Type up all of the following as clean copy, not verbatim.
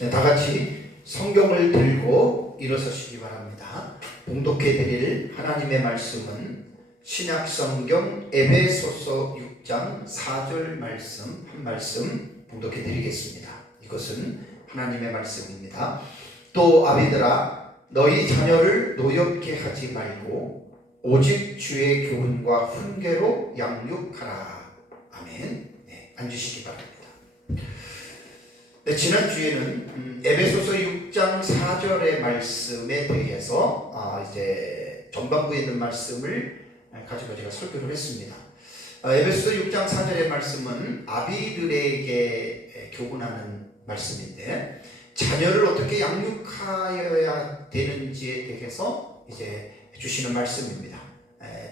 네, 다 같이 성경을 들고 일어서시기 바랍니다. 봉독해 드릴 하나님의 말씀은 신약성경 에베소서 6장 4절 말씀 한 말씀 봉독해 드리겠습니다. 이것은 하나님의 말씀입니다. 또 아비들아 너희 자녀를 노엽게 하지 말고 오직 주의 교훈과 훈계로 양육하라. 아멘. 네, 앉으시기 바랍니다. 네, 지난주에는 에베소서 6장 4절의 말씀에 대해서 이제 전반부에 있는 말씀을 가지고 제가 설교를 했습니다. 에베소서 6장 4절의 말씀은 아비들에게 교훈하는 말씀인데 자녀를 어떻게 양육하여야 되는지에 대해서 이제 주시는 말씀입니다.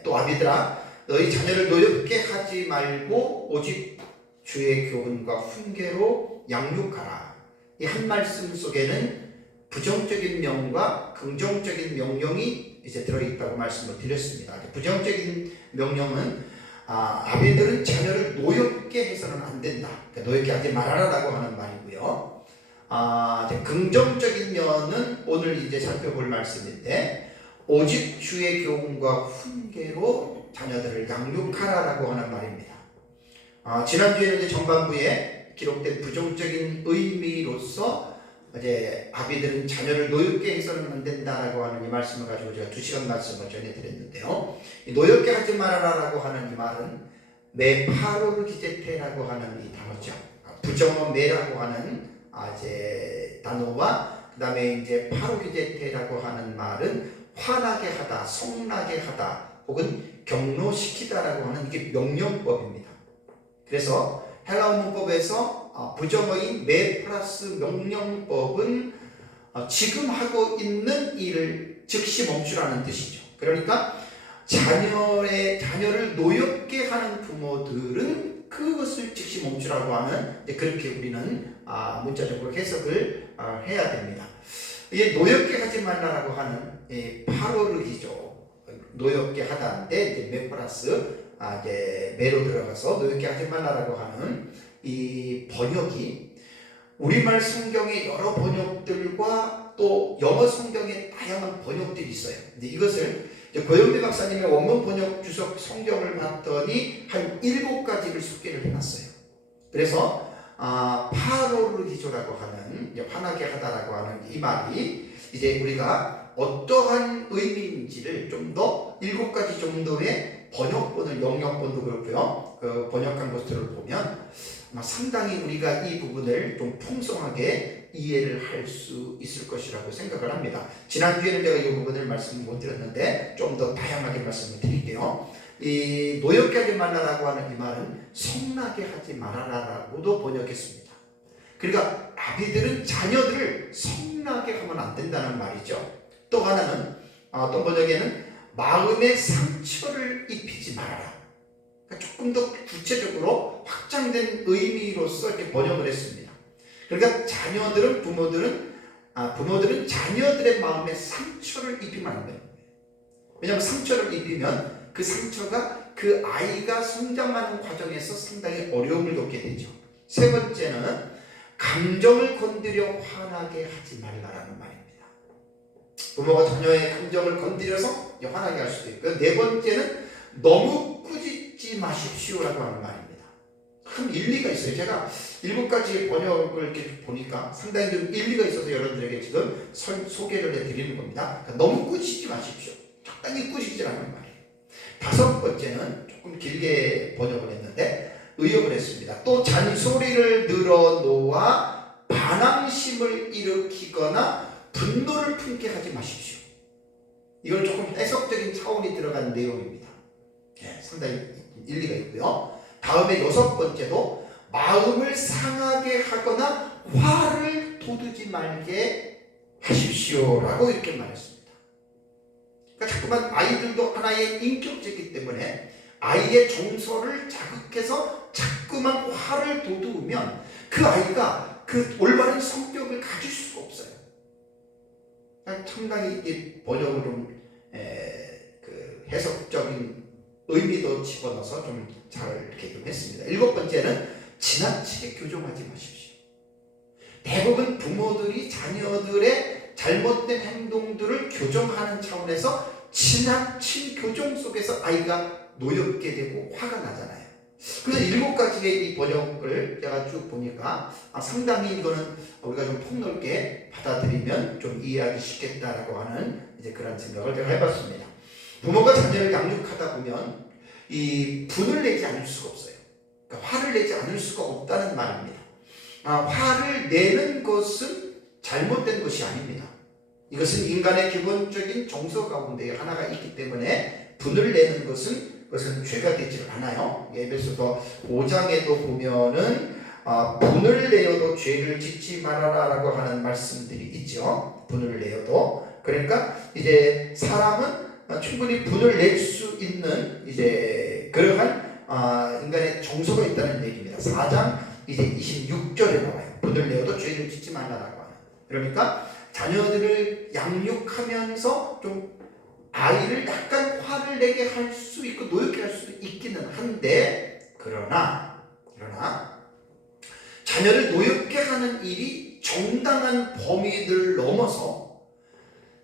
또 아비들아 너희 자녀를 노엽게 하지 말고 오직 주의 교훈과 훈계로 양육하라. 이 한 말씀 속에는 부정적인 명과 긍정적인 명령이 이제 들어있다고 말씀을 드렸습니다. 부정적인 명령은 아비들은 자녀를 노엽게 해서는 안 된다. 노엽게 하지 말아라라고 하는 말이고요. 긍정적인 면은 오늘 이제 살펴볼 말씀인데 오직 주의 교훈과 훈계로 자녀들을 양육하라라고 하는 말입니다. 지난주에는 이제 전반부에 기록된 부정적인 의미로서 이제 아비들은 자녀를 노엽게 해서는 안 된다라고 하는 이 말씀을 가지고 제가 2시간 말씀을 전해드렸는데요. 이 노엽게 하지 말아라라고 하는 이 말은 메파로르기제테라고 하는 이 단어죠. 부정어 메라고 하는 이제 단어와 그 다음에 이제 파로기제테라고 하는 말은 화나게 하다, 성나게 하다, 혹은 경로시키다라고 하는 이게 명령법입니다. 그래서 헬라어 문법에서 부정어인 메 플러스 명령법은 지금 하고 있는 일을 즉시 멈추라는 뜻이죠. 그러니까 자녀를 노엽게 하는 부모들은 그것을 즉시 멈추라고 하는 그렇게 우리는 문자적으로 해석을 해야 됩니다. 이게 노엽게 하지 말라라고 하는 파로르기죠. 노엽게 하다인데 이제 메 플러스 이제 매로 들어가서 노엽게 하지 말라라고 하는 이 번역이 우리말 성경의 여러 번역들과 또 영어 성경의 다양한 번역들이 있어요. 근데 이것을 이제 고영배 박사님의 원문 번역 주석 성경을 봤더니 한 7가지를 소개를 해놨어요. 그래서 파로르기조라고 하는 화나게 하다라고 하는 이 말이 이제 우리가 어떠한 의미인지를 좀 더 7가지 정도의 번역본을 영역본도 그렇고요. 그 번역한 것들을 보면 상당히 우리가 이 부분을 좀 풍성하게 이해를 할 수 있을 것이라고 생각을 합니다. 지난주에는 제가 이 부분을 말씀을 못 드렸는데 좀 더 다양하게 말씀을 드릴게요. 이 노엽게 하지 말라라고 하는 이 말은 성나게 하지 말아라라고도 번역했습니다. 그러니까 아비들은 자녀들을 성나게 하면 안 된다는 말이죠. 또 하나는 어떤 번역에는 마음의 상처를 입히지 말아라. 그러니까 조금 더 구체적으로 확장된 의미로서 이렇게 번역을 했습니다. 그러니까 부모들은 자녀들의 마음에 상처를 입히면 안 돼요. 왜냐하면 상처를 입히면 그 상처가 그 아이가 성장하는 과정에서 상당히 어려움을 겪게 되죠. 세 번째는 감정을 건드려 화나게 하지 말라라는 말입니다. 부모가 자녀의 감정을 건드려서 화나게 할 수도 있고요. 네 번째는 너무 꾸짖지 마십시오라고 하는 말입니다. 큰 일리가 있어요. 제가 7가지 번역을 이렇게 보니까 상당히 좀 일리가 있어서 여러분들에게 지금 소개를 해드리는 겁니다. 그러니까 너무 꾸짖지 마십시오. 적당히 꾸짖으라는 말이에요. 5번째는 조금 길게 번역을 했는데 의역을 했습니다. 또 잔소리를 늘어놓아 반항심을 일으키거나 분노를 품게 하지 마십시오. 이건 조금 해석적인 차원이 들어간 내용입니다. 상당히 일리가 있고요. 다음에 6번째도 마음을 상하게 하거나 화를 돋우지 말게 하십시오라고 이렇게 말했습니다. 그러니까 자꾸만 아이들도 하나의 인격체이기 때문에 아이의 정서를 자극해서 자꾸만 화를 돋우면 그 아이가 그 올바른 성격을 가질 수가 없어요. 상당히 이 번역을 좀 해석적인 의미도 집어넣어서 좀 잘 이렇게 좀 했습니다. 7번째는 지나치게 교정하지 마십시오. 대부분 부모들이 자녀들의 잘못된 행동들을 교정하는 차원에서 지나친 교정 속에서 아이가 노엽게 되고 화가 나잖아요. 그래서 7가지의 이 번역을 제가 쭉 보니까 상당히 이거는 우리가 좀 폭넓게 받아들이면 좀 이해하기 쉽겠다라고 하는 이제 그런 생각을 제가 해봤습니다. 부모가 자녀를 양육하다 보면 이 분을 내지 않을 수가 없어요. 그러니까 화를 내지 않을 수가 없다는 말입니다. 화를 내는 것은 잘못된 것이 아닙니다. 이것은 인간의 기본적인 정서 가운데 하나가 있기 때문에 분을 내는 것은 그것은 죄가 되지 않아요. 에베소서 5장에도 보면은 분을 내어도 죄를 짓지 말아라라고 하는 말씀들이 있죠. 분을 내어도. 그러니까 이제 사람은 충분히 분을 낼 수 있는 이제 그러한 인간의 정서가 있다는 얘기입니다. 4장 이제 26절에 나와요. 분을 내어도 죄를 짓지 말라라고 하는. 그러니까 자녀들을 양육하면서 좀 아이를 약간 화를 내게 할 수 있고 노엽게 할 수도 있기는 한데 그러나 자녀를 노엽게 하는 일이 정당한 범위를 넘어서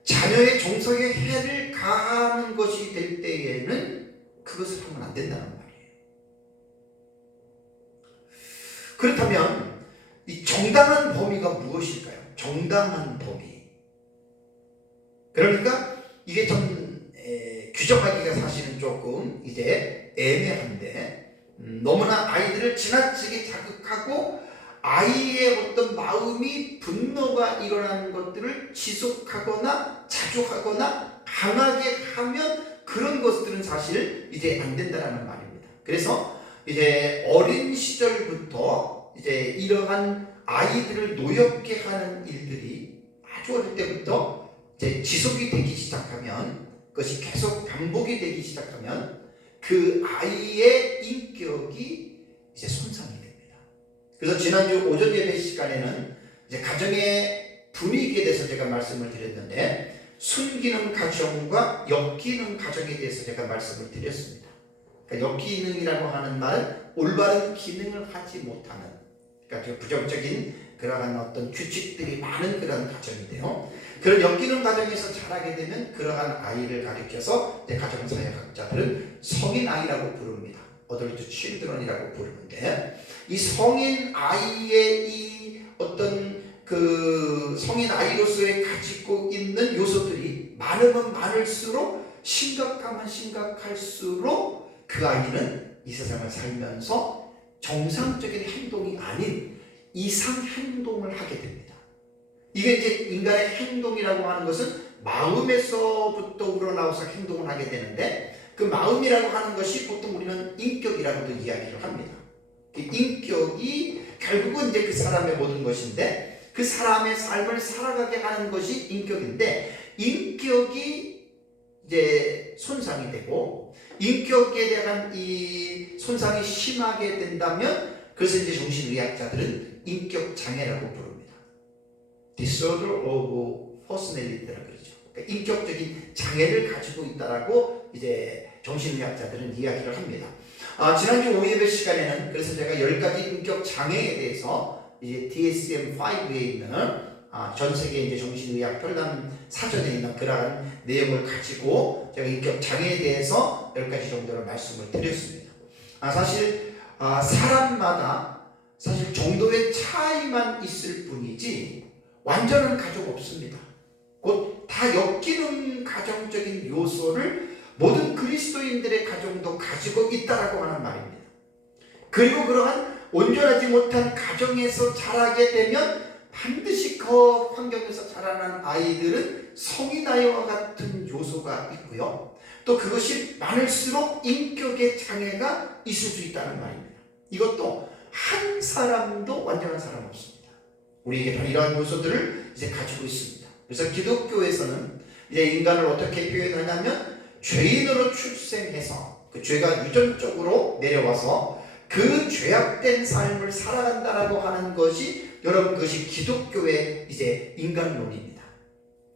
자녀의 정서에 해를 가하는 것이 될 때에는 그것을 하면 안 된다는 말이에요. 그렇다면 이 정당한 범위가 무엇일까요? 정당한 범위. 그러니까 이게 좀 규정하기가 사실은 조금 이제 애매한데 너무나 아이들을 지나치게 자극하고 아이의 어떤 마음이 분노가 일어나는 것들을 지속하거나 자주 하거나 강하게 하면 그런 것들은 사실 이제 안 된다라는 말입니다. 그래서 이제 어린 시절부터 이제 이러한 아이들을 노엽게 하는 일들이 아주 어릴 때부터 이제 지속이 되기 시작하면 그것이 계속 반복이 되기 시작하면 그 아이의 인격이 이제 손상이 됩니다. 그래서 지난주 오전 예배 시간에는 이제 가정의 분위기에 대해서 제가 말씀을 드렸는데 순기능 가정과 역기능 가정에 대해서 제가 말씀을 드렸습니다. 그러니까 역기능이라고 하는 말은 올바른 기능을 하지 못하는 그러니까 부정적인 그러한 어떤 규칙들이 많은 그런 가정인데요. 그런 역기능 가정에서 자라게 되면 그러한 아이를 가리켜서 가정사회학자들은 성인 아이라고 부릅니다. 어덜트 칠드런이라고 부르는데 이 성인 아이의 이 어떤 그 성인 아이로서의 가지고 있는 요소들이 많으면 많을수록 심각하면 심각할수록 그 아이는 이 세상을 살면서 정상적인 행동이 아닌 이상 행동을 하게 됩니다. 이게 이제 인간의 행동이라고 하는 것은 마음에서부터 우러나와서 행동을 하게 되는데 그 마음이라고 하는 것이 보통 우리는 인격이라고도 이야기를 합니다. 그 인격이 결국은 이제 그 사람의 모든 것인데 그 사람의 삶을 살아가게 하는 것이 인격인데 인격이 이제 손상이 되고 인격에 대한 이 손상이 심하게 된다면 그것을 이제 정신의학자들은 인격 장애라고 부릅니다. Disorder of Personality라고 그러죠. 그러니까 인격적인 장애를 가지고 있다라고 이제 정신의학자들은 이야기를 합니다. 지난주 오예배 시간에는 그래서 제가 10가지 인격 장애에 대해서 이제 DSM-5에 있는 전 세계 이제 정신의학 편람 사전에 있는 그러한 내용을 가지고 제가 인격 장애에 대해서 10가지 정도로 말씀을 드렸습니다. 사실 사람마다 사실 정도의 차이만 있을 뿐이지 완전한 가족 없습니다. 곧 다 엮이는 가정적인 요소를 모든 그리스도인들의 가정도 가지고 있다라고 하는 말입니다. 그리고 그러한 온전하지 못한 가정에서 자라게 되면 반드시 그 환경에서 자라난 아이들은 성인 아이와 같은 요소가 있고요. 또 그것이 많을수록 인격의 장애가 있을 수 있다는 말입니다. 이것도 한 사람도 완전한 사람 없습니다. 우리에게 다 이러한 요소들을 이제 가지고 있습니다. 그래서 기독교에서는 이제 인간을 어떻게 표현하냐면 죄인으로 출생해서 그 죄가 유전적으로 내려와서 그 죄악된 삶을 살아간다라고 하는 것이 여러분 그것이 기독교의 이제 인간론입니다.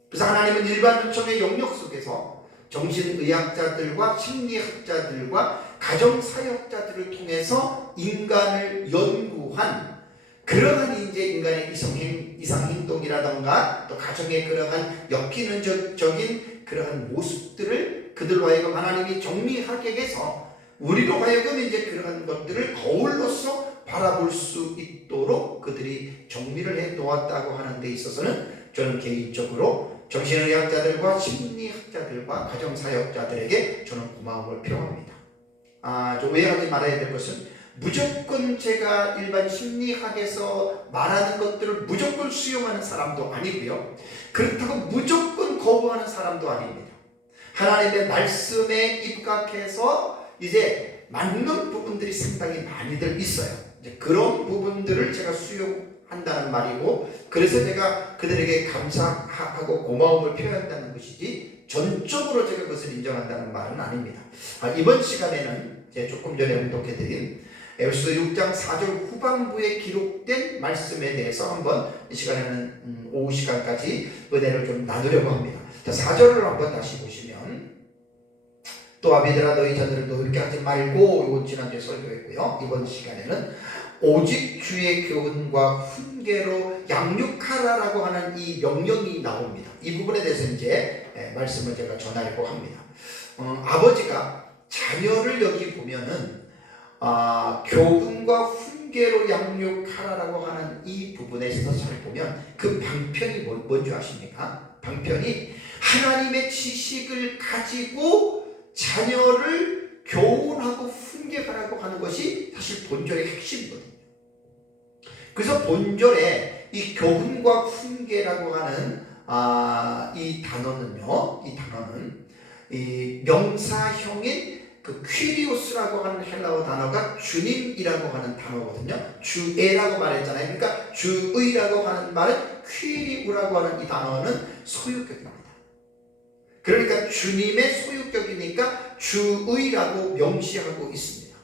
그래서 하나님은 일반 유천의 영역 속에서 정신의학자들과 심리학자들과 가정사역자들을 통해서 인간을 연구한 그러한 이제 인간의 이상행동 행동이라던가 또 가정의 그러한 엮이는 적인 그러한 모습들을 그들로 하여금 하나님이 정리하게 해서 우리로 하여금 이제 그러한 것들을 거울로서 바라볼 수 있도록 그들이 정리를 해 놓았다고 하는 데 있어서는 저는 개인적으로 정신의학자들과 심리학자들과 가정사역자들에게 저는 고마움을 표합니다. 좀 오해하지 말아야 될 것은 무조건 제가 일반 심리학에서 말하는 것들을 무조건 수용하는 사람도 아니고요. 그렇다고 무조건 거부하는 사람도 아닙니다. 하나님의 말씀에 입각해서 이제 맞는 부분들이 상당히 많이들 있어요. 이제 그런 부분들을 제가 수용한다는 말이고, 그래서 제가 그들에게 감사하고 고마움을 표현한다는 것이지 전적으로 제가 그것을 인정한다는 말은 아닙니다. 이번 시간에는 제가 조금 전에 언급해드린 에베소서 6장 4절 후반부에 기록된 말씀에 대해서 한번 이 시간에는 오후 시간까지 은혜를 좀 나누려고 합니다. 자, 4절을 한번 다시 보시면, 또 아비들아 너희 자녀를 노엽게 하지 말고, 이건 지난주에 설교했고요. 이번 시간에는 오직 주의 교훈과 훈계로 양육하라라고 하는 이 명령이 나옵니다. 이 부분에 대해서 이제 말씀을 제가 전하려고 합니다. 아버지가 자녀를 여기 보면은 교훈과 훈계로 양육하라라고 하는 이 부분에서 잘 보면 그 방편이 뭔지 아십니까? 방편이 하나님의 지식을 가지고 자녀를 교훈하고 훈계하라고 하는 것이 사실 본절의 핵심이거든요. 그래서 본절에 이 교훈과 훈계라고 하는 이 단어는 이 명사형인 그 퀴리오스라고 하는 헬라어 단어가 주님이라고 하는 단어거든요. 주애라고 말했잖아요. 그러니까 주의라고 하는 말은 퀴리우라고 하는 이 단어는 소유격입니다. 그러니까 주님의 소유격이니까 주의라고 명시하고 있습니다.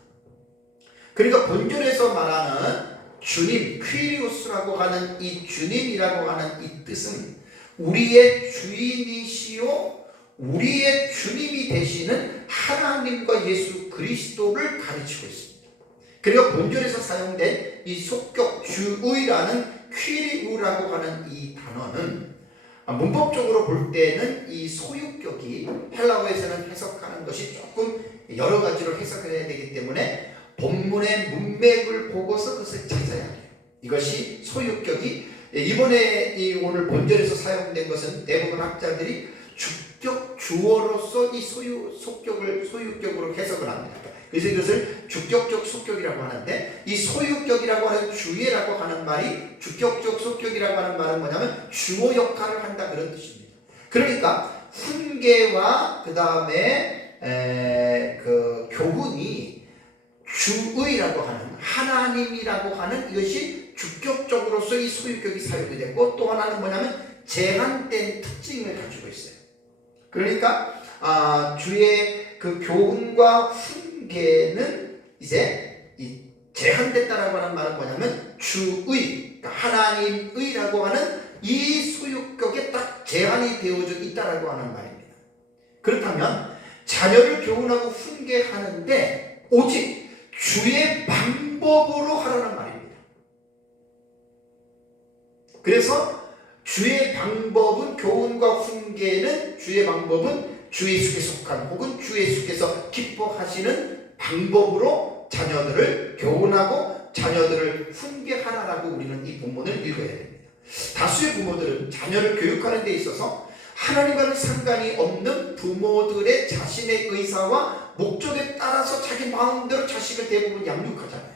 그러니까 본절에서 말하는 주님, 퀴리오스라고 하는 이 주님이라고 하는 이 뜻은 우리의 주인이시요 우리의 주님이 되시는 하나님과 예수 그리스도를 가르치고 있습니다. 그리고 본절에서 사용된 이 속격 주의라는 퀴리우라고 하는 이 단어는 문법적으로 볼 때는 이 소유격이 헬라어에서는 해석하는 것이 조금 여러 가지로 해석을 해야 되기 때문에 본문의 문맥을 보고서 그것을 찾아야 해요. 이것이 소유격이 이번에 오늘 본절에서 사용된 것은 대부분 학자들이 주격 주어로서 이 소유격으로 해석을 합니다. 그래서 이것을 주격적 속격이라고 하는데, 이 소유격이라고 하는 주예라고 하는 말이 주격적 속격이라고 하는 말은 뭐냐면 주어 역할을 한다, 그런 뜻입니다. 그러니까 훈계와 그 다음에 그 교훈이 주의라고 하는 하나님이라고 하는 이것이 주격적으로서 이 소유격이 사용이 되고, 또 하나는 뭐냐면 제한된 특징을 가지고 있어요. 그러니까 주의 그 교훈과 훈계는 이제 이 제한됐다라고 하는 말은 뭐냐면 주의, 그러니까 하나님의라고 하는 이 소유격에 딱 제한이 되어져 있다라고 하는 말입니다. 그렇다면 자녀를 교훈하고 훈계하는데 오직 주의 방법으로 하라는 말입니다. 그래서 주의 방법은, 교훈과 훈계는 주의 방법은 주의 속에 속한 혹은 주의 속에서 기뻐하시는 방법으로 자녀들을 교훈하고 자녀들을 훈계하라라고 우리는 이 본문을 읽어야 됩니다. 다수의 부모들은 자녀를 교육하는 데 있어서 하나님과는 상관이 없는 부모들의 자신의 의사와 목적에 따라서 자기 마음대로 자식을 대부분 양육하잖아요.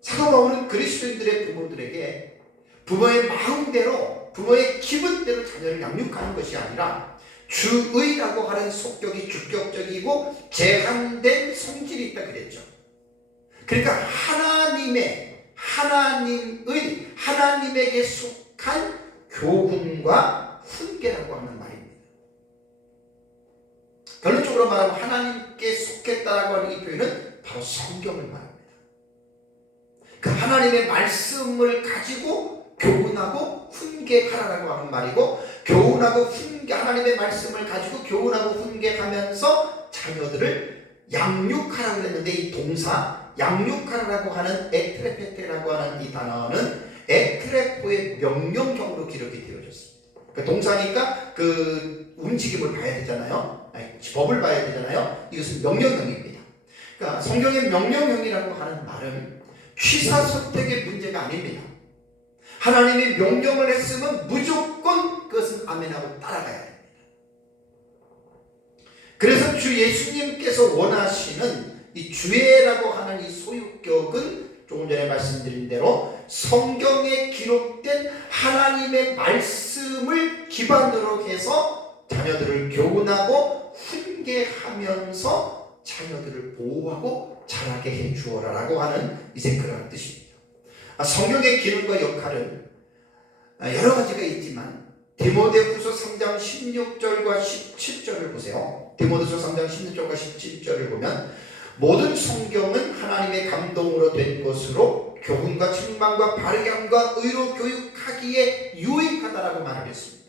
사도 바울은 그리스도인들의 부모들에게 부모의 마음대로, 부모의 기분대로 자녀를 양육하는 것이 아니라 주의라고 하는 속격이 주격적이고 제한된 성질이 있다 그랬죠. 그러니까 하나님에게 속한 교훈과 훈계라고 하는 말입니다. 결론적으로 말하면 하나님께 속했다라고 하는 이 표현은 바로 성경을 말합니다. 그 하나님의 말씀을 가지고 교훈하고 훈계하라라고 하는 말이고, 교훈하고 하나님의 말씀을 가지고 교훈하고 훈계하면서 자녀들을 양육하라고 했는데, 이 동사 양육하라고 하는 에트레페테라고 하는 이 단어는 제도의 명령형으로 기록이 되어졌습니다. 그 동사니까 그 움직임을 봐야 되잖아요. 법을 봐야 되잖아요. 이것은 명령형입니다. 그러니까 성경의 명령형이라고 하는 말은 취사 선택의 문제가 아닙니다. 하나님이 명령을 했으면 무조건 그것은 아멘하고 따라가야 됩니다. 그래서 주 예수님께서 원하시는 이 주애라고 하는 이 소유격은 조금 전에 말씀드린 대로 성경에 기록된 하나님의 말씀을 기반으로 해서 자녀들을 교훈하고 훈계하면서 자녀들을 보호하고 자라게 해 주어라라고 하는 이제 그런 뜻입니다. 성경의 기능과 역할은 여러 가지가 있지만 디모데후서 3장 16절과 17절을 보세요. 디모데후서 3장 16절과 17절을 보면 모든 성경은 하나님의 감동으로 된 것으로 교훈과 책망과 바르게 함과 의로 교육하기에 유익하다라고 말을 했습니다.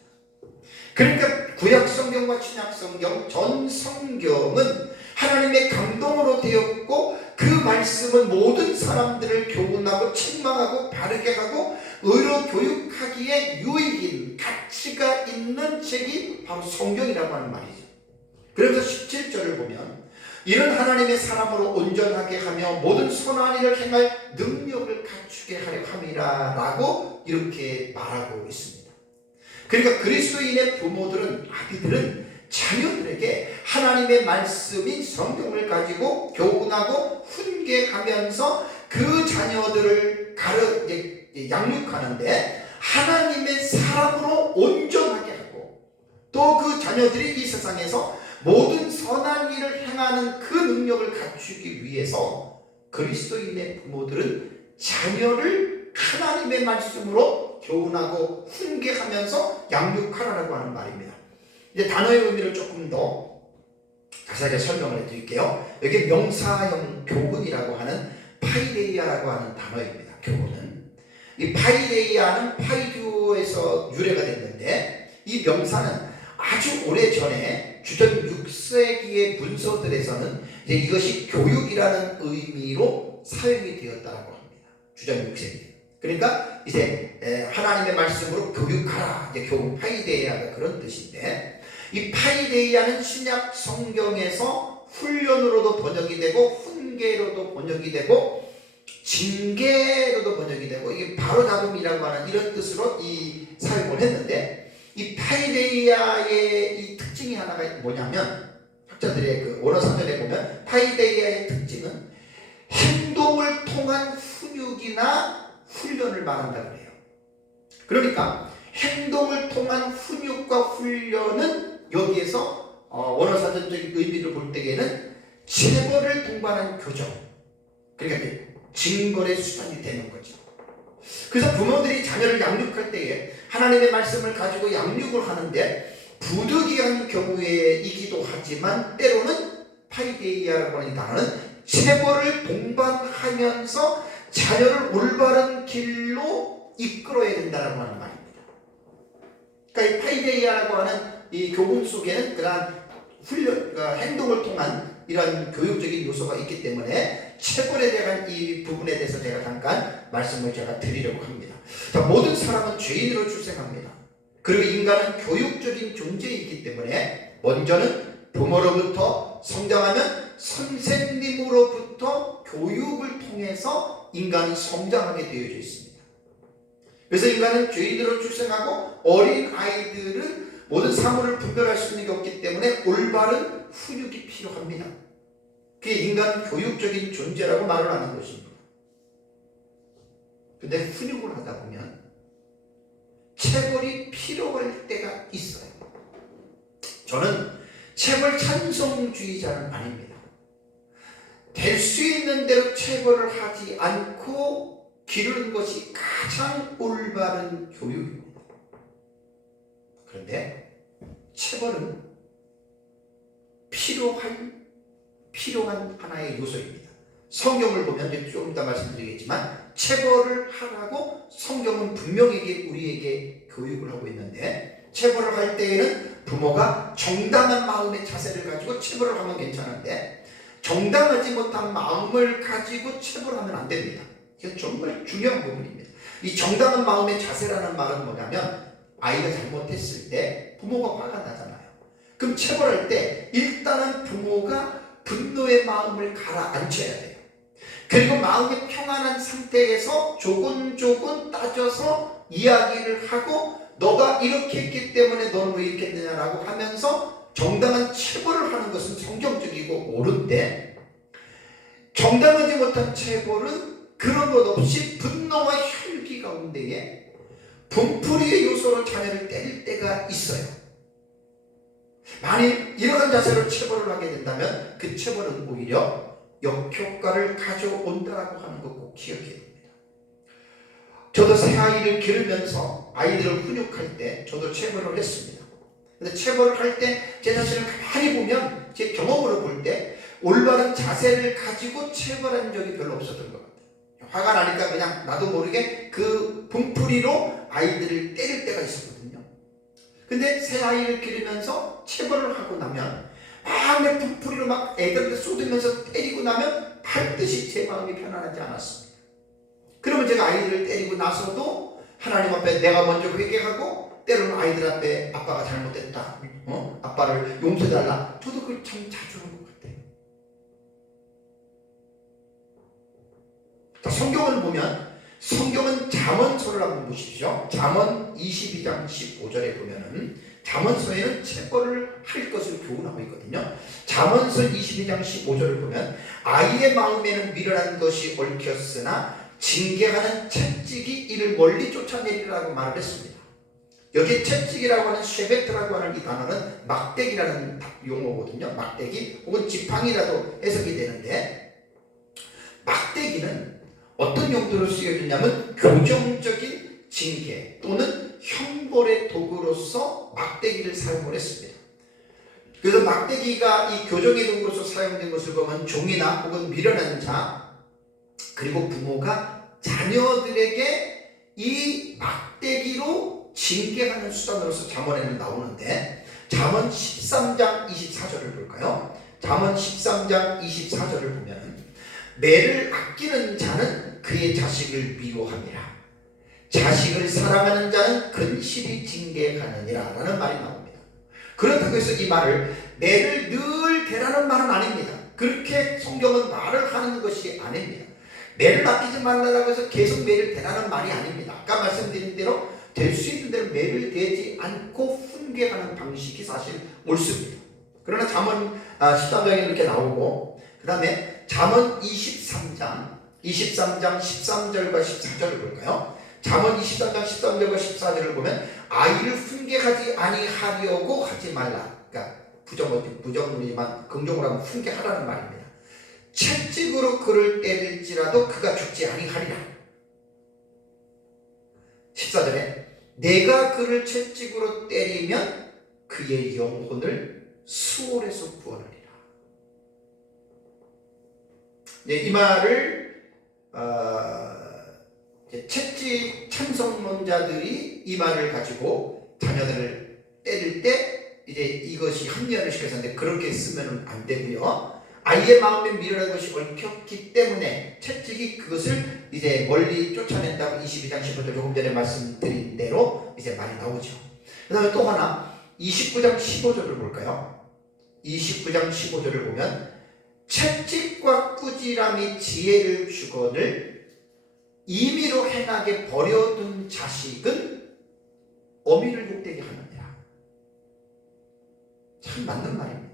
그러니까 구약 성경과 신약 성경 전 성경은 하나님의 감동으로 되었고 그 말씀은 모든 사람들을 교훈하고 책망하고 바르게 하고 의로 교육하기에 유익인 가치가 있는 책이 바로 성경이라고 하는 말이죠. 그래서 17절을 보면 이는 하나님의 사람으로 온전하게 하며 모든 선한 일을 행할 능력을 갖추게 하려 함이라 라고 이렇게 말하고 있습니다. 그러니까 그리스도인의 부모들은 아비들은 자녀들에게 하나님의 말씀인 성경을 가지고 교훈하고 훈계하면서 그 자녀들을 양육하는데 하나님의 사람으로 온전하게 하고 또 그 자녀들이 이 세상에서 모든 선한 일을 행하는 그 능력을 갖추기 위해서 그리스도인의 부모들은 자녀를 하나님의 말씀으로 교훈하고 훈계하면서 양육하라고 하는 말입니다. 이제 단어의 의미를 조금 더 자세하게 설명을 해드릴게요. 여기 명사형 교훈이라고 하는 파이데이아라고 하는 단어입니다. 교훈은 이 파이데이아는 파이듀에서 유래가 됐는데 이 명사는 아주 오래전에 주전 6세기의 문서들에서는 이제 이것이 교육이라는 의미로 사용이 되었다고 합니다. 주전 6세기. 그러니까 이제 하나님의 말씀으로 교육하라. 이제 교훈 파이데이아가 그런 뜻인데 이 파이데이아는 신약 성경에서 훈련으로도 번역이 되고 훈계로도 번역이 되고 징계로도 번역이 되고 이게 바로잡음이라고 하는 이런 뜻으로 이 사용을 했는데 이 파이데이아의 이 특징이 하나가 뭐냐면 학자들의 그 원어 사전에 보면 파이데이아의 특징은 행동을 통한 훈육이나 훈련을 말한다 그래요. 그러니까 행동을 통한 훈육과 훈련은 여기에서 원어 사전적인 의미를 볼 때에는 체벌을 동반한 교정, 그러니까 징벌의 수단이 되는 거죠. 그래서 부모들이 자녀를 양육할 때에 하나님의 말씀을 가지고 양육을 하는데 부득이한 경우에이기도 하지만 때로는 파이데이아라고 하는 단어는 체벌을 동반하면서 자녀를 올바른 길로 이끌어야 된다고 하는 말입니다. 그러니까 이 파이데이아라고 하는 이 교훈 속에는 그러한 훈련, 그러니까 행동을 통한 이런 교육적인 요소가 있기 때문에 체벌에 대한 이 부분에 대해서 제가 잠깐 말씀을 제가 드리려고 합니다. 자, 모든 사람은 죄인으로 출생합니다. 그리고 인간은 교육적인 존재이기 때문에 먼저는 부모로부터 성장하면 선생님으로부터 교육을 통해서 인간이 성장하게 되어져 있습니다. 그래서 인간은 죄인으로 출생하고 어린 아이들은 모든 사물을 분별할 수 있는 게 없기 때문에 올바른 훈육이 필요합니다. 그게 인간 교육적인 존재라고 말을 하는 것입니다. 근데 훈육을 하다 보면 체벌이 필요할 때가 있어요. 저는 체벌 찬성주의자는 아닙니다. 될 수 있는 대로 체벌을 하지 않고 기르는 것이 가장 올바른 교육입니다. 그런데 체벌은 필요한 하나의 요소입니다. 성경을 보면 좀 이따 말씀드리겠지만 체벌을 하라고 성경은 분명히 우리에게 교육을 하고 있는데 체벌을 할 때에는 부모가 정당한 마음의 자세를 가지고 체벌을 하면 괜찮은데 정당하지 못한 마음을 가지고 체벌하면 안 됩니다. 이건 정말 중요한 부분입니다. 이 정당한 마음의 자세라는 말은 뭐냐면 아이가 잘못했을 때 부모가 화가 나잖아요. 그럼 체벌할 때 일단은 부모가 분노의 마음을 가라앉혀야 돼요. 그리고 마음이 평안한 상태에서 조곤조곤 따져서 이야기를 하고 너가 이렇게 했기 때문에 너는 왜 이렇게 했느냐라고 하면서 정당한 체벌을 하는 것은 성경적이고 옳은데, 정당하지 못한 체벌은 그런 것 없이 분노와 혈기 가운데에 분풀이의 요소로 자녀를 때릴 때가 있어요. 만일 이러한 자세로 체벌을 하게 된다면 그 체벌은 오히려 역효과를 가져온다라고 하는 거 꼭 기억해야 됩니다. 저도 새 아이를 기르면서 아이들을 훈육할 때 저도 체벌을 했습니다. 근데 체벌을 할 때 제 자신을 가만히 보면, 제 경험으로 볼 때 올바른 자세를 가지고 체벌한 적이 별로 없었던 것 같아요. 화가 나니까 그냥 나도 모르게 그 분풀이로 아이들을 때릴 때가 있었거든요. 근데 새 아이를 기르면서 체벌을 하고 나면 내 분풀이로 막 애들한테 쏟으면서 때리고 나면 반드시 제 마음이 편안하지 않았습니다. 그러면 제가 아이들을 때리고 나서도 하나님 앞에 내가 먼저 회개하고, 때로는 아이들 앞에 아빠가 잘못했다, 아빠를 용서해달라, 저도 그걸 참 자주 한 것 같아요. 자, 성경을 보면, 성경은 잠언서를 한번 보십시오. 잠언 22장 15절에 보면은 잠언서에는 체벌을 할 것을 교훈하고 있거든요. 잠언서 22장 15절을 보면 아이의 마음에는 미련한 것이 얽혔으나 징계하는 채찍이 이를 멀리 쫓아내리라고 말을 했습니다. 여기 채찍이라고 하는 쉐베트라고 하는 이 단어는 막대기라는 용어거든요. 막대기 혹은 지팡이라도 해석이 되는데, 막대기는 어떤 용도로 쓰여지냐면 교정적인 징계 또는 형벌의 도구로서 막대기를 사용을 했습니다. 그래서 막대기가 이 교정의 도구로서 사용된 것을 보면 종이나 혹은 미련한 자, 그리고 부모가 자녀들에게 이 막대기로 징계하는 수단으로서 잠언에는 나오는데, 잠언 13장 24절을 볼까요? 잠언 13장 24절을 보면 매를 아끼는 자는 그의 자식을 미워함이라, 자식을 사랑하는 자는 근실히 징계하느니라 라는 말이 나옵니다. 그렇다고 해서 이 말을 매를 늘 대라는 말은 아닙니다. 그렇게 성경은 말을 하는 것이 아닙니다. 매를 아끼지 말라고 해서 계속 매를 대라는 말이 아닙니다. 아까 말씀드린 대로 될 수 있는 대로 매를 대지 않고 훈계하는 방식이 사실 옳습니다. 그러나 잠언 13장에 이렇게 나오고, 그 다음에 잠언 23장 13절과 14절을 볼까요? 잠언 23장 13절과 14절을 보면 아이를 훈계하지 아니하려고 하지 말라. 그러니까 부정이지만 긍정으로 하면 훈계하라는 말입니다. 채찍으로 그를 때릴지라도 그가 죽지 아니하리라. 14절에 내가 그를 채찍으로 때리면 그의 영혼을 수월에서 구원하리라. 이 말을 채찍 찬성론자들이 이 말을 가지고 자녀들을 때릴 때 이제 이것이 합리화를 시켰는데, 그렇게 쓰면 안 되고요. 아이의 마음에 미련한 것이 얽혔기 때문에 채찍이 그것을 이제 멀리 쫓아낸다고 22장 15절 조금 전에 말씀드린 대로 이제 말이 나오죠. 그 다음에 또 하나 29장 15절을 볼까요? 29장 15절을 보면 채찍과 꾸지람이 지혜를 주거늘 임의로 행하게 버려둔 자식은 어미를 욕되게 하느니라. 참 맞는 말입니다.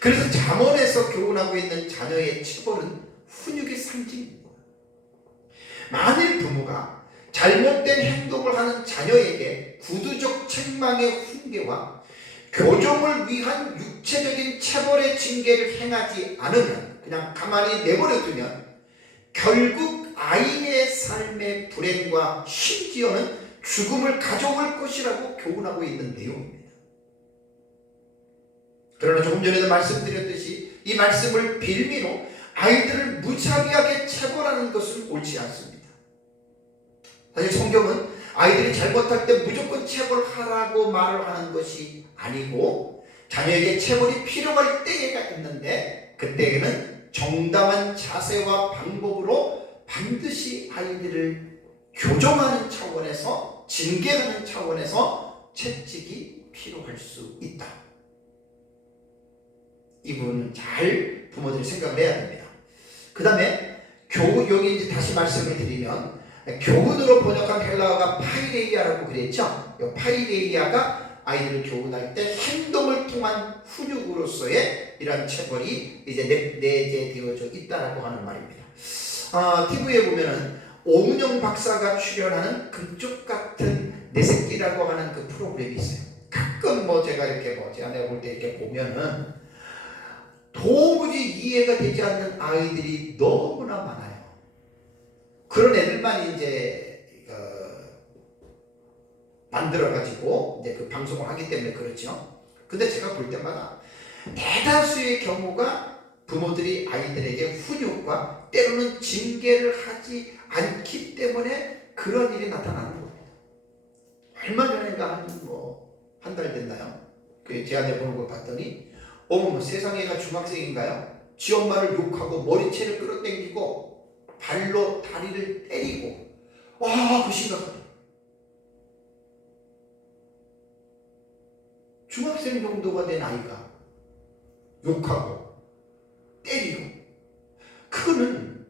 그래서 잠언에서 교훈하고 있는 자녀의 체벌은 훈육의 상징입니다. 만일 부모가 잘못된 행동을 하는 자녀에게 구두적 책망의 훈계와 교정을 위한 육체적인 체벌의 징계를 행하지 않으면, 그냥 가만히 내버려 두면 결국 아이의 삶의 불행과 심지어는 죽음을 가져올 것이라고 교훈하고 있는 내용입니다. 그러나 조금 전에도 말씀드렸듯이 이 말씀을 빌미로 아이들을 무자비하게 체벌하는 것은 옳지 않습니다. 사실 성경은 아이들이 잘못할 때 무조건 체벌하라고 말을 하는 것이 아니고, 자녀에게 체벌이 필요할 때가 있는데 그때에는 정당한 자세와 방법으로 반드시 아이들을 교정하는 차원에서, 징계하는 차원에서 채찍이 필요할 수 있다. 이 부분은 잘 부모들이 생각을 해야 됩니다. 그 다음에 여기 이제 다시 말씀을 드리면, 교훈으로 번역한 헬라어가 파이레이아라고 그랬죠. 파이레이아가 아이들을 교훈할 때 행동을 통한 훈육으로서의 이러한 체벌이 이제 내재되어져 있다라고 하는 말입니다. TV에 보면은 오은영 박사가 출연하는 금쪽 같은 내 새끼라고 하는 그 프로그램이 있어요. 가끔 제가 이렇게 제 아내가 볼 때 이렇게 보면은 도무지 이해가 되지 않는 아이들이 너무나 많아요. 그런 애들만 이제 만들어가지고 이제 그 방송을 하기 때문에 그렇죠. 근데 제가 볼 때마다 대다수의 경우가 부모들이 아이들에게 훈육과 때로는 징계를 하지 않기 때문에 그런 일이 나타나는 겁니다. 얼마 전인가 한 달 됐나요? 제 아내 보는 걸 봤더니 어머 세상에 얘가 중학생인가요? 지 엄마를 욕하고 머리채를 끌어당기고 발로 다리를 때리고 그 심각하다. 중학생 정도가 된 아이가 욕하고 때리고, 그거는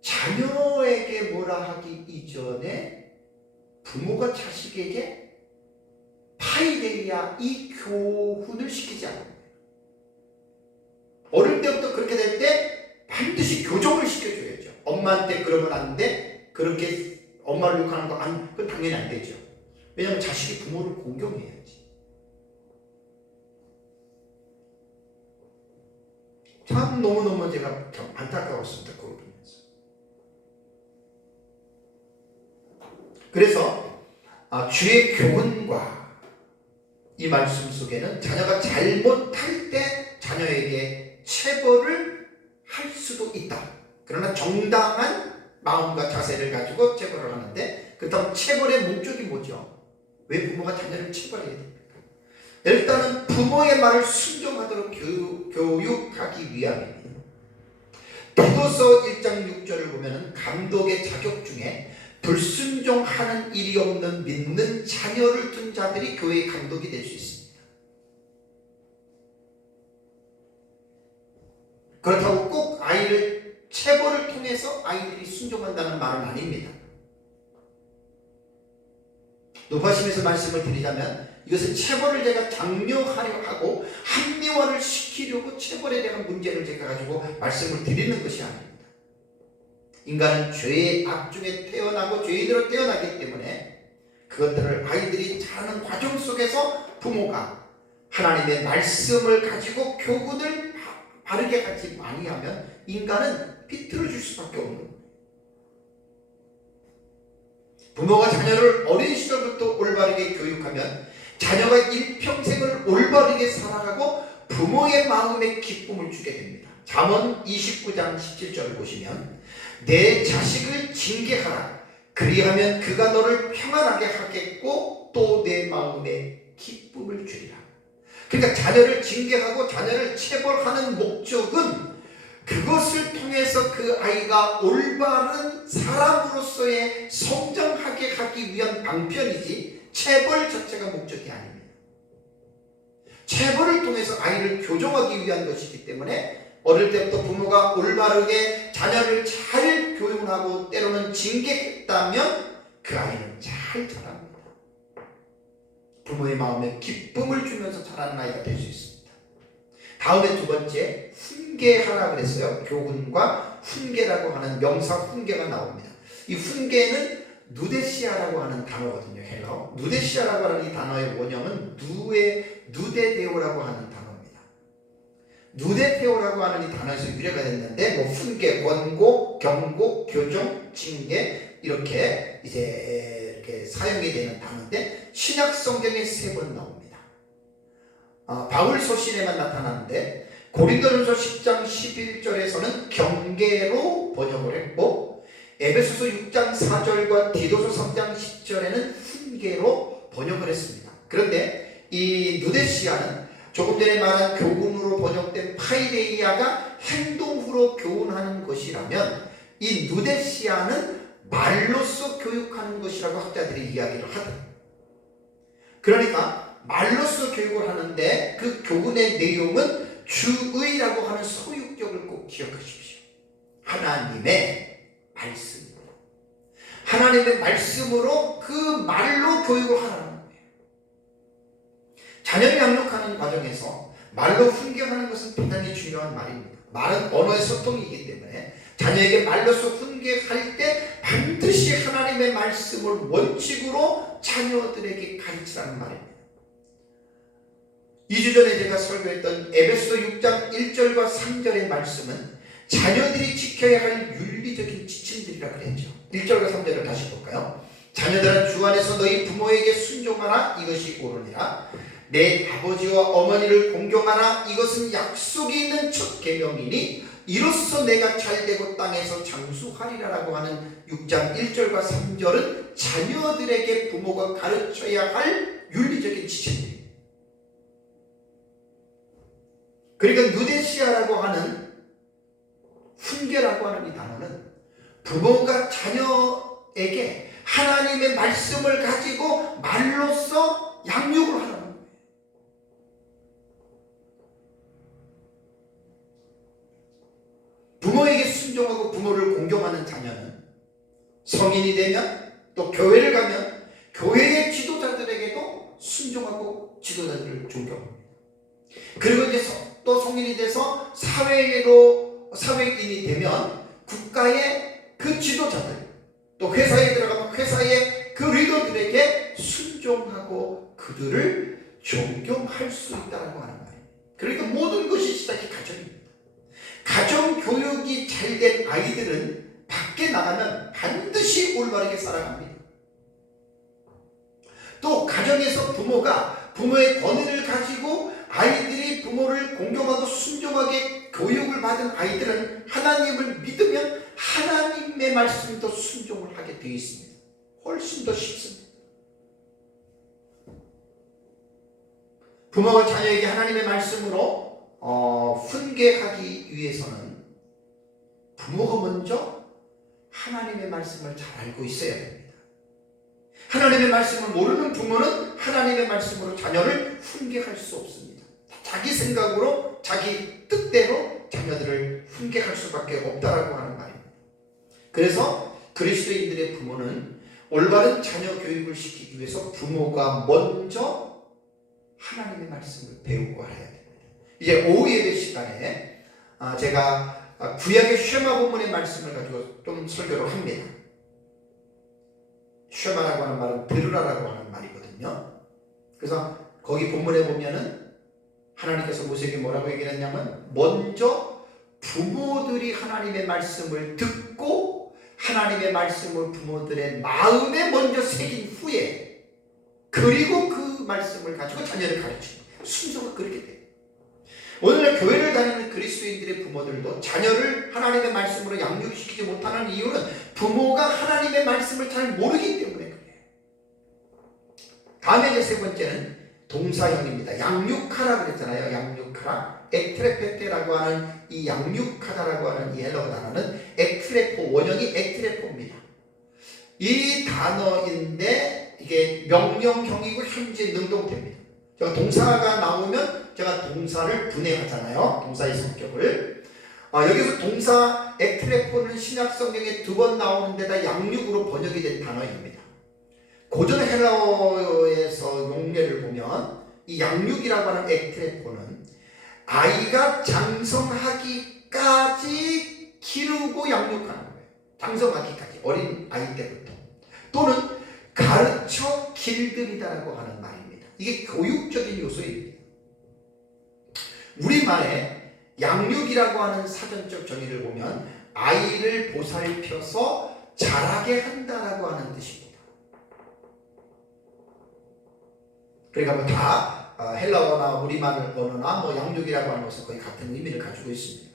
자녀에게 뭐라 하기 이전에 부모가 자식에게 파이데이아 이 교훈을 시키지 않는 거예요. 어릴 때부터 그렇게 될 때 반드시 교정을 시켜줘야죠. 엄마한테 그러면 안 돼. 그렇게 엄마를 욕하는 거 그건 당연히 안 되죠. 왜냐하면 자식이 부모를 공경해야지. 참 너무너무 제가 참 안타까웠습니다. 그걸 보면서. 그래서 주의 교훈과 이 말씀 속에는 자녀가 잘못할 때 자녀에게 체벌을 할 수도 있다. 그러나 정당한 마음과 자세를 가지고 체벌을 하는데, 그렇다면 체벌의 목적이 뭐죠? 왜 부모가 자녀를 체벌해야 됩니까? 일단은 부모의 말을 순종하도록 교육하기 위함입니다. 디도서 1장 6절을 보면 감독의 자격 중에 불순종하는 일이 없는 믿는 자녀를 둔 자들이 교회의 감독이 될 수 있습니다. 그렇다고 꼭 아이를 체벌을 통해서 아이들이 순종한다는 말은 아닙니다. 높아심에서 말씀을 드리자면, 이것은 체벌을 제가 장려하려 하고 합리화를 시키려고 체벌에 대한 문제를 제가 가지고 말씀을 드리는 것이 아닙니다. 인간은 죄의 악 중에 태어나고 죄인으로 태어나기 때문에 그것들을 아이들이 자라는 과정 속에서 부모가 하나님의 말씀을 가지고 교훈을 바르게 하지 아니하면 인간은 비틀어질 수밖에 없는 거예요. 부모가 자녀를 어린 시절부터 올바르게 교육하면 자녀가 일평생을 올바르게 살아가고 부모의 마음에 기쁨을 주게 됩니다. 잠언 29장 17절을 보시면 내 자식을 징계하라. 그리하면 그가 너를 평안하게 하겠고 또 내 마음에 기쁨을 주리라. 그러니까 자녀를 징계하고 자녀를 체벌하는 목적은 그것을 통해서 그 아이가 올바른 사람으로서의 성장하게 하기 위한 방편이지 체벌 자체가 목적이 아닙니다. 체벌을 통해서 아이를 교정하기 위한 것이기 때문에 어릴 때부터 부모가 올바르게 자녀를 잘 교육하고 때로는 징계했다면 그 아이는 잘 자랍니다. 부모의 마음에 기쁨을 주면서 자라는 아이가 될 수 있습니다. 다음에 두 번째, 훈계하라 그랬어요. 교훈과 훈계라고 하는 명사 훈계가 나옵니다. 이 훈계는 누데시아라고 하는 단어거든요. 헬라어. 누데시아라고 하는 이 단어의 원형은 누데데오라고 하는 단어입니다. 누데데오라고 하는 이 단어에서 유래가 됐는데 훈계, 권고, 경고, 교정, 징계 이렇게 이렇게 사용이 되는 단어인데 신약 성경에 3번 나옵니다. 바울 서신에만 나타나는데 고린도전서 10장 11절에서는 경계로 번역을 했고 에베소서 6장 4절과 디도서 3장 10절에는 훈계로 번역을 했습니다. 그런데 이 누데시아는 조금 전에 말한 교훈으로 번역된 파이데이아가 행동으로 교훈하는 것이라면 이 누데시아는 말로써 교육하는 것이라고 학자들이 이야기를 하더라고요. 그러니까 말로써 교육을 하는데 그 교훈의 내용은 주의라고 하는 소유격을 꼭 기억하십시오. 하나님의 말씀입니다. 하나님의 말씀으로 그 말로 교육을 하라는 거예요. 자녀를 양육하는 과정에서 말로 훈계하는 것은 대단히 중요한 말입니다. 말은 언어의 소통이기 때문에 자녀에게 말로써 훈계할 때 반드시 하나님의 말씀을 원칙으로 자녀들에게 가르치라는 말입니다. 2주 전에 제가 설교했던 에베소 6장 1절과 3절의 말씀은 자녀들이 지켜야 할 윤리적인 지침들이라 그랬죠. 1절과 3절을 다시 볼까요? 자녀들아 주 안에서 너희 부모에게 순종하라. 이것이 옳으니라. 내 아버지와 어머니를 공경하라. 이것은 약속이 있는 첫 계명이니 이로써 내가 잘되고 땅에서 장수하리라라고 하는 6장 1절과 3절은 자녀들에게 부모가 가르쳐야 할 윤리적인 지침들입니다. 그러니까 누데시아라고 하는 훈계라고 하는 이 단어는 부모가 자녀에게 하나님의 말씀을 가지고 말로써 양육을 하라는 거예요. 부모에게 순종하고 부모를 공경하는 자녀는 성인이 되면 또 교회를 가면 교회의 지도자들에게도 순종하고 지도자들을 존경합니다. 그리고 이제 또 성인이 돼서 사회인이 되면 국가의 그 지도자들, 또 회사에 들어가면 회사의 그 리더들에게 순종하고 그들을 존경할 수 있다고 하는 말입니다. 그러니까 모든 것이 시작이 가정입니다. 가정 교육이 잘된 아이들은 밖에 나가면 반드시 올바르게 살아갑니다. 또 가정에서 부모가 부모의 권위를 가지고 아이들이 부모를 공경하고 순종하게 교육을 받은 아이들은 하나님을 믿으면 하나님의 말씀도 순종을 하게 되어 있습니다. 훨씬 더 쉽습니다. 부모가 자녀에게 하나님의 말씀으로 훈계하기 위해서는 부모가 먼저 하나님의 말씀을 잘 알고 있어야 됩니다. 하나님의 말씀을 모르는 부모는 하나님의 말씀으로 자녀를 훈계할 수 없습니다. 자기 생각으로 자기 뜻대로 자녀들을 훈계할 수밖에 없다라고 하는 말입니다. 그래서 그리스도인들의 부모는 올바른 자녀 교육을 시키기 위해서 부모가 먼저 하나님의 말씀을 배우고 해야 됩니다. 이제 오후 예배 시간에 제가 구약의 쉐마 본문의 말씀을 가지고 좀 설교를 합니다. 쉐마라고 하는 말은 들으라라고 하는 말이거든요. 그래서 거기 본문에 보면은 하나님께서 모세에게 뭐라고 얘기했냐면 먼저 부모들이 하나님의 말씀을 듣고 하나님의 말씀을 부모들의 마음에 먼저 새긴 후에 그리고 그 말씀을 가지고 자녀를 가르치는 순서가 그렇게 돼요. 오늘날 교회를 다니는 그리스도인들의 부모들도 자녀를 하나님의 말씀으로 양육시키지 못하는 이유는 부모가 하나님의 말씀을 잘 모르기 때문에 그래요. 다음에 이제 세 번째는 동사형입니다. 양육하라 그랬잖아요. 양육하라. 엑트레페테라고 하는 이 양육하다라고 하는 이 헬라어 단어는 엑트레포, 원형이 엑트레포입니다. 이 단어인데 이게 명령형이고 현재 능동태입니다. 제가 동사가 나오면 제가 동사를 분해하잖아요. 동사의 성격을. 여기서 동사 엑트레포는 신약 성경에 2번 나오는 데다 양육으로 번역이 된 단어입니다. 고전 헬라어에서 용례를 보면 이 양육이라고 하는 엑트레포는 아이가 장성하기까지 기르고 양육하는 거예요. 장성하기까지, 어린 아이 때부터. 또는 가르쳐 길들이다라고 하는 말입니다. 이게 교육적인 요소입니다. 우리말에 양육이라고 하는 사전적 정의를 보면 아이를 보살펴서 자라게 한다라고 하는 뜻입니다. 그러니까 뭐 다 헬라어나 우리말 언어나 뭐 양육이라고 하는 것은 거의 같은 의미를 가지고 있습니다.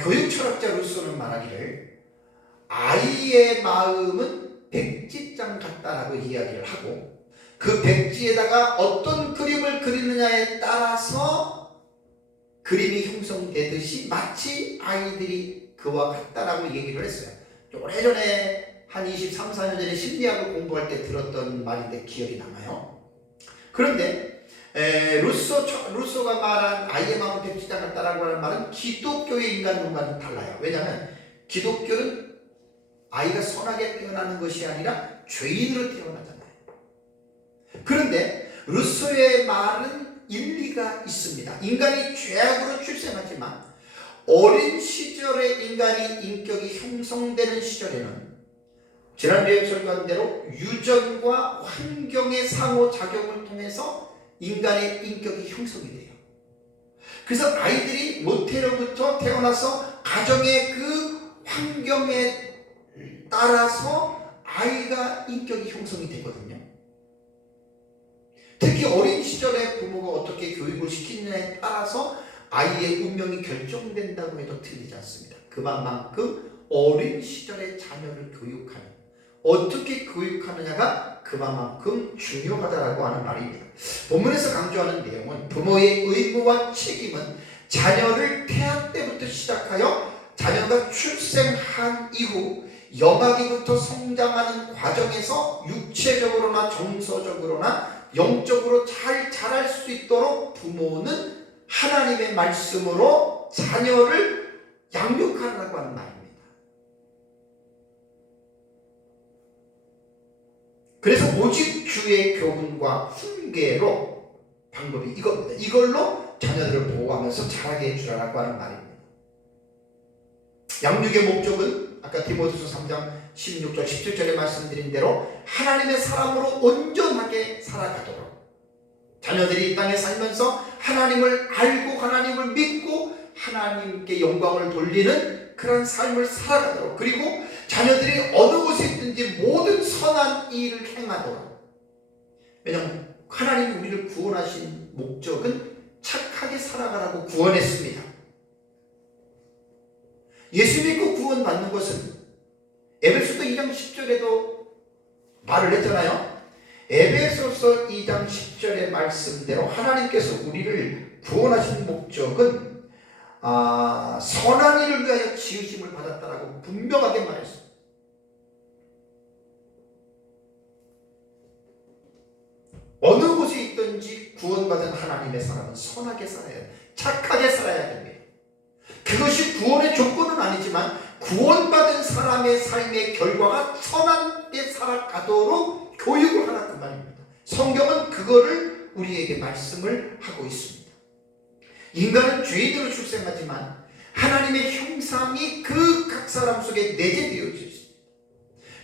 교육 철학자로서는 말하기를 아이의 마음은 백지장 같다라고 이야기를 하고 그 백지에다가 어떤 그림을 그리느냐에 따라서 그림이 형성되듯이 마치 아이들이 그와 같다라고 얘기를 했어요. 오래전에 한 23, 4년 전에 심리학을 공부할 때 들었던 말인데 기억이 남아요. 그런데 루소가 말한 아이의 마음을 백지지 않았다라고 하는 말은 기독교의 인간론과는 달라요. 왜냐하면 기독교는 아이가 선하게 태어나는 것이 아니라 죄인으로 태어나잖아요. 그런데 루소의 말은 일리가 있습니다. 인간이 죄악으로 출생하지만 어린 시절에 인간이 인격이 형성되는 시절에는 지난주에 설교한 대로 유전과 환경의 상호작용을 통해서 인간의 인격이 형성이 돼요. 그래서 아이들이 모태로부터 태어나서 가정의 그 환경에 따라서 아이가 인격이 형성이 되거든요. 특히 어린 시절에 부모가 어떻게 교육을 시키느냐에 따라서 아이의 운명이 결정된다고 해도 틀리지 않습니다. 그만큼 어린 시절에 자녀를 교육하는, 어떻게 교육하느냐가 그만큼 중요하다라고 하는 말입니다. 본문에서 강조하는 내용은 부모의 의무와 책임은 자녀를 태아 때부터 시작하여 자녀가 출생한 이후 영아기부터 성장하는 과정에서 육체적으로나 정서적으로나 영적으로 잘 자랄 수 있도록 부모는 하나님의 말씀으로 자녀를 양육하라고 하는 말입니다. 그래서 오직 주의 교훈과 훈계로 방법이 이겁니다. 이걸로 자녀들을 보호하면서 자라게 해주라고 하는 말입니다. 양육의 목적은 아까 디모데후서 3장 16절 17절에 말씀드린 대로 하나님의 사람으로 온전하게 살아가도록, 자녀들이 이 땅에 살면서 하나님을 알고 하나님을 믿고 하나님께 영광을 돌리는 그런 삶을 살아가도록, 그리고 자녀들이 어느 곳에 있든지 모든 선한 일을 행하도록. 왜냐하면 하나님이 우리를 구원하신 목적은 착하게 살아가라고 구원했습니다. 예수 믿고 구원받는 것은 에베소서 2장 10절에도 말을 했잖아요. 에베소서 2장 10절의 말씀대로 하나님께서 우리를 구원하신 목적은 선한 일을 위하여 지으심을 받았다라고 분명하게 말했습니다. 어느 곳에 있든지 구원받은 하나님의 사람은 선하게 살아야 해요. 착하게 살아야 됩니다. 그것이 구원의 조건은 아니지만 구원받은 사람의 삶의 결과가 선하게 살아가도록 교육을 하라 그 말입니다. 성경은 그거를 우리에게 말씀을 하고 있습니다. 인간은 죄인으로 출생하지만 하나님의 형상이 그 각 사람 속에 내재되어져 있습니다.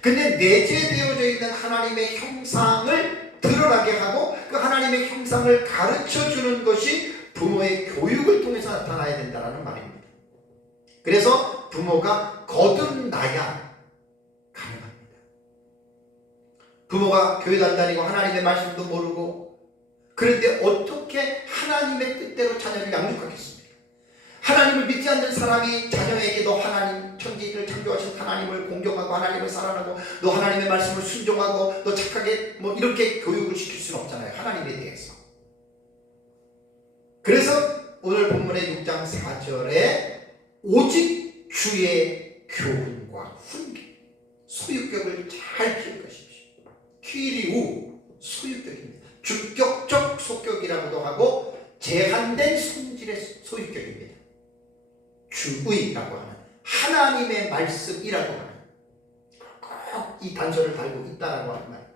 근데 내재되어져 있는 하나님의 형상을 드러나게 하고 그 하나님의 형상을 가르쳐주는 것이 부모의 교육을 통해서 나타나야 된다는 말입니다. 그래서 부모가 거듭나야 가능합니다. 부모가 교회도 안 다니고 하나님의 말씀도 모르고, 그런데 어떻게 하나님의 뜻대로 자녀를 양육하겠습니까? 하나님을 믿지 않는 사람이 자녀에게 너 하나님, 천지를 창조하신 하나님을 공경하고 하나님을 사랑하고 너 하나님의 말씀을 순종하고 너 착하게 이렇게 교육을 시킬 수는 없잖아요. 하나님에 대해서. 그래서 오늘 본문의 6장 4절에 오직 주의 교훈과 훈계, 소유격을 잘 기억하십시오. 퀴리우, 소유격입니다. 주격적 소격이라고도 하고 제한된 성질의 소유격입니다. 주의라고 하는 하나님의 말씀이라고 하는 꼭 이 단서를 달고 있다라고 하는 말.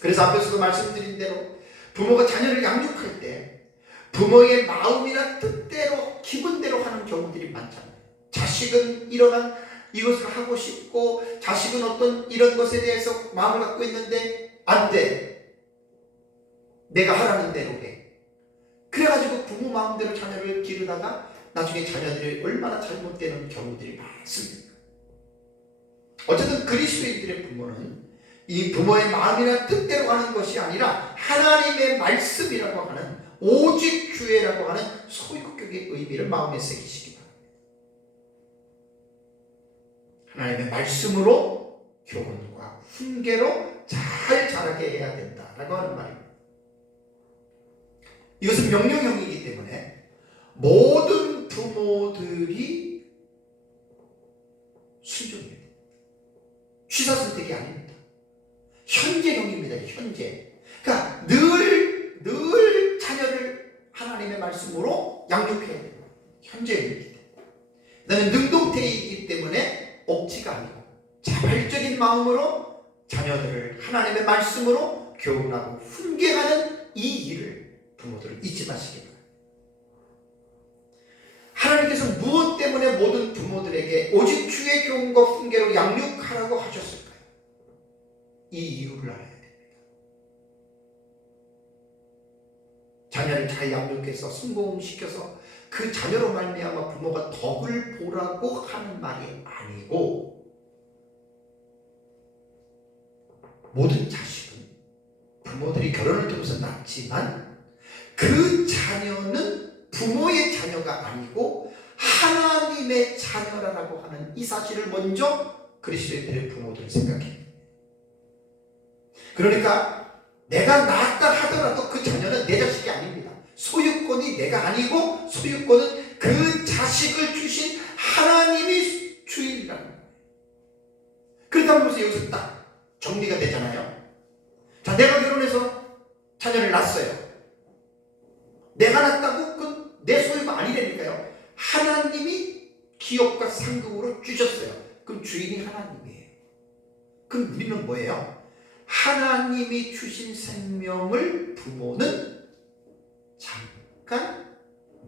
그래서 앞에서도 말씀드린 대로 부모가 자녀를 양육할 때 부모의 마음이나 뜻대로 기분대로 하는 경우들이 많잖아요. 자식은 이것을 하고 싶고 자식은 어떤 이런 것에 대해서 마음을 갖고 있는데 안 돼. 내가 하라는 대로 해. 그래가지고 부모 마음대로 자녀를 기르다가 나중에 자녀들이 얼마나 잘못되는 경우들이 많습니다. 어쨌든 그리스도인들의 부모는 이 부모의 마음이나 뜻대로 하는 것이 아니라 하나님의 말씀이라고 하는 오직 주의라고 하는 소유격의 의미를 마음에 새기시기 바랍니다. 하나님의 말씀으로 교훈과 훈계로 잘 자라게 해야 된다라고 하는 말입니다. 이것은 명령형이기 때문에 모든 부모들이 취사 선택이 아닙니다. 현재형입니다. 현재. 그러니까 늘 자녀를 하나님의 말씀으로 양육해야 돼요. 현재형이기 때문에. 그 다음에 능동태이기 때문에 억지가 아니고 자발적인 마음으로 자녀들을 하나님의 말씀으로 교훈하고 훈계하는 이 일을 부모들은 잊지 마시기 바랍니다. 하나님께서 무엇 때문에 모든 부모들에게 오직 주의 교훈과 훈계로 양육하라고 하셨을까요? 이 이유를 알아야 됩니다. 자녀를 잘 양육해서 성공시켜서 그 자녀로 말미암아 부모가 덕을 보라고 하는 말이 아니고, 모든 자식은 부모들이 결혼을 통해서 낳지만 그 자녀는 부모의 자녀가 아니고 하나님의 자녀라고 하는 이 사실을 먼저 그리스도인들의 부모들은 생각해요. 그러니까 내가 낳았다 하더라도 그 자녀는 내 자식이 아닙니다. 소유권이 내가 아니고 소유권은 그 자식을 주신 하나님이 주인이라는 거예요. 그러다 보면서 여기서 딱 정리가 되잖아요. 자, 내가 결혼해서 자녀를 낳았어요. 내가 낳았다고 그건 내 소유가 아니라니까요. 하나님이 기업과 상급으로 주셨어요. 그럼 주인이 하나님이에요. 그럼 우리는 뭐예요? 하나님이 주신 생명을 부모는 잠깐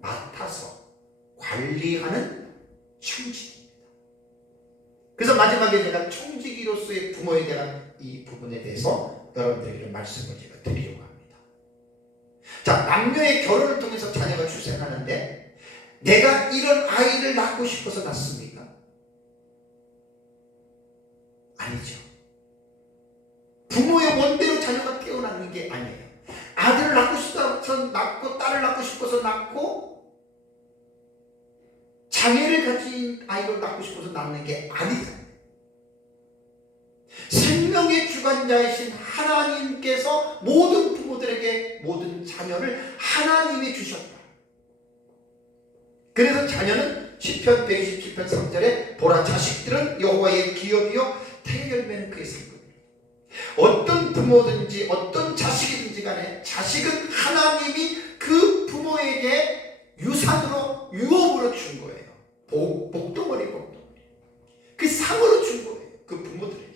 맡아서 관리하는 청직입니다. 그래서 마지막에 제가 청지기로서의 부모에 대한 이 부분에 대해서 여러분들에게 말씀을 제가 드리려고 합니다. 자, 남녀의 결혼을 통해서 자녀가 출생하는데 내가 이런 아이를 낳고 싶어서 낳습니까? 아니죠. 부모의 원대로 자녀가 태어나는 게 아니에요. 아들을 낳고 싶어서 낳고 딸을 낳고 싶어서 낳고 장애를 가진 아이를 낳고 싶어서 낳는 게 아니잖아요. 생명의 주관자이신 하나님께서 모든 부모들에게 모든 자녀를 하나님이 주셨다. 그래서 자녀는 시편 127편 3절에 보라 자식들은 여호와의 기업이요 태열매는 그의 상급이다. 어떤 부모든지 어떤 자식이든지 간에 자식은 하나님이 그 부모에게 유산으로 유업으로 준 거예요. 복덩어리 그 상으로 준 거예요. 그 부모들에게.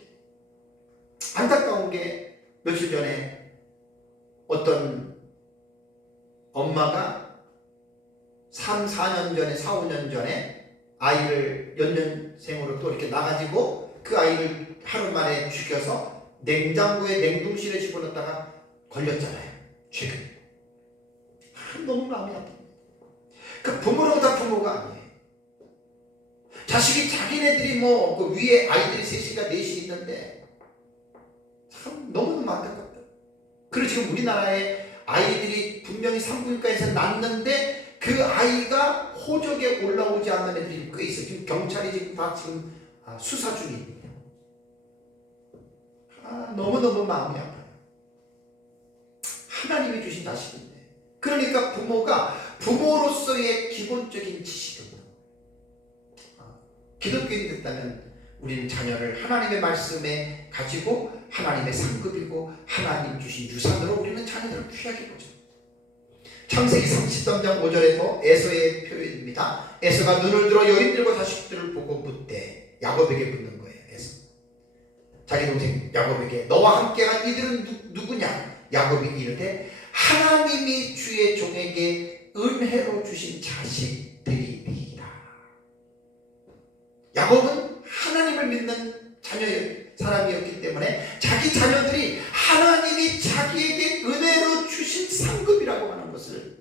안타까운 게 며칠 전에 어떤 엄마가 3, 4년 전에 4, 5년 전에 아이를 연년생으로 또 이렇게 나가지고 그 아이를 하루 만에 죽여서 냉장고에 냉동실에 집어넣다가 걸렸잖아요. 최근. 너무 마음이 아픕니다. 그 부모라고 다 부모가 아니에요. 자식이 자기네들이 그 위에 아이들이 셋이가 넷이 있는데 참 너무너무 안타깝다. 그리고 지금 우리나라에 아이들이 분명히 산부인과에서 낳는데 그 아이가 호적에 올라오지 않는 애들이 꽤 있어요. 지금 경찰이 지금 다 수사 중입니다. 너무너무 마음이 아파요. 하나님이 주신 자식인데. 그러니까 부모가 부모로서의 기본적인 지식은 기독교인이 됐다면 우리는 자녀를 하나님의 말씀에 가지고 하나님의 상급이고 하나님 주신 유산으로 우리는 자녀들을 귀하게 보죠. 창세기 33장 5절에도 에서의 표현입니다. 에서가 눈을 들어 여인들과 자식들을 보고 묻되 야곱에게 묻는 거예요. 에서 자기 동생 야곱에게 너와 함께한 이들은 누구냐? 야곱이 이르되 하나님이 주의 종에게 은혜로 주신 자식들이니라. 야곱은 하나님을 믿는 사람이었기 때문에 자기 자녀들이 하나님이 자기에게 은혜로 주신 상급이라고 하는 것을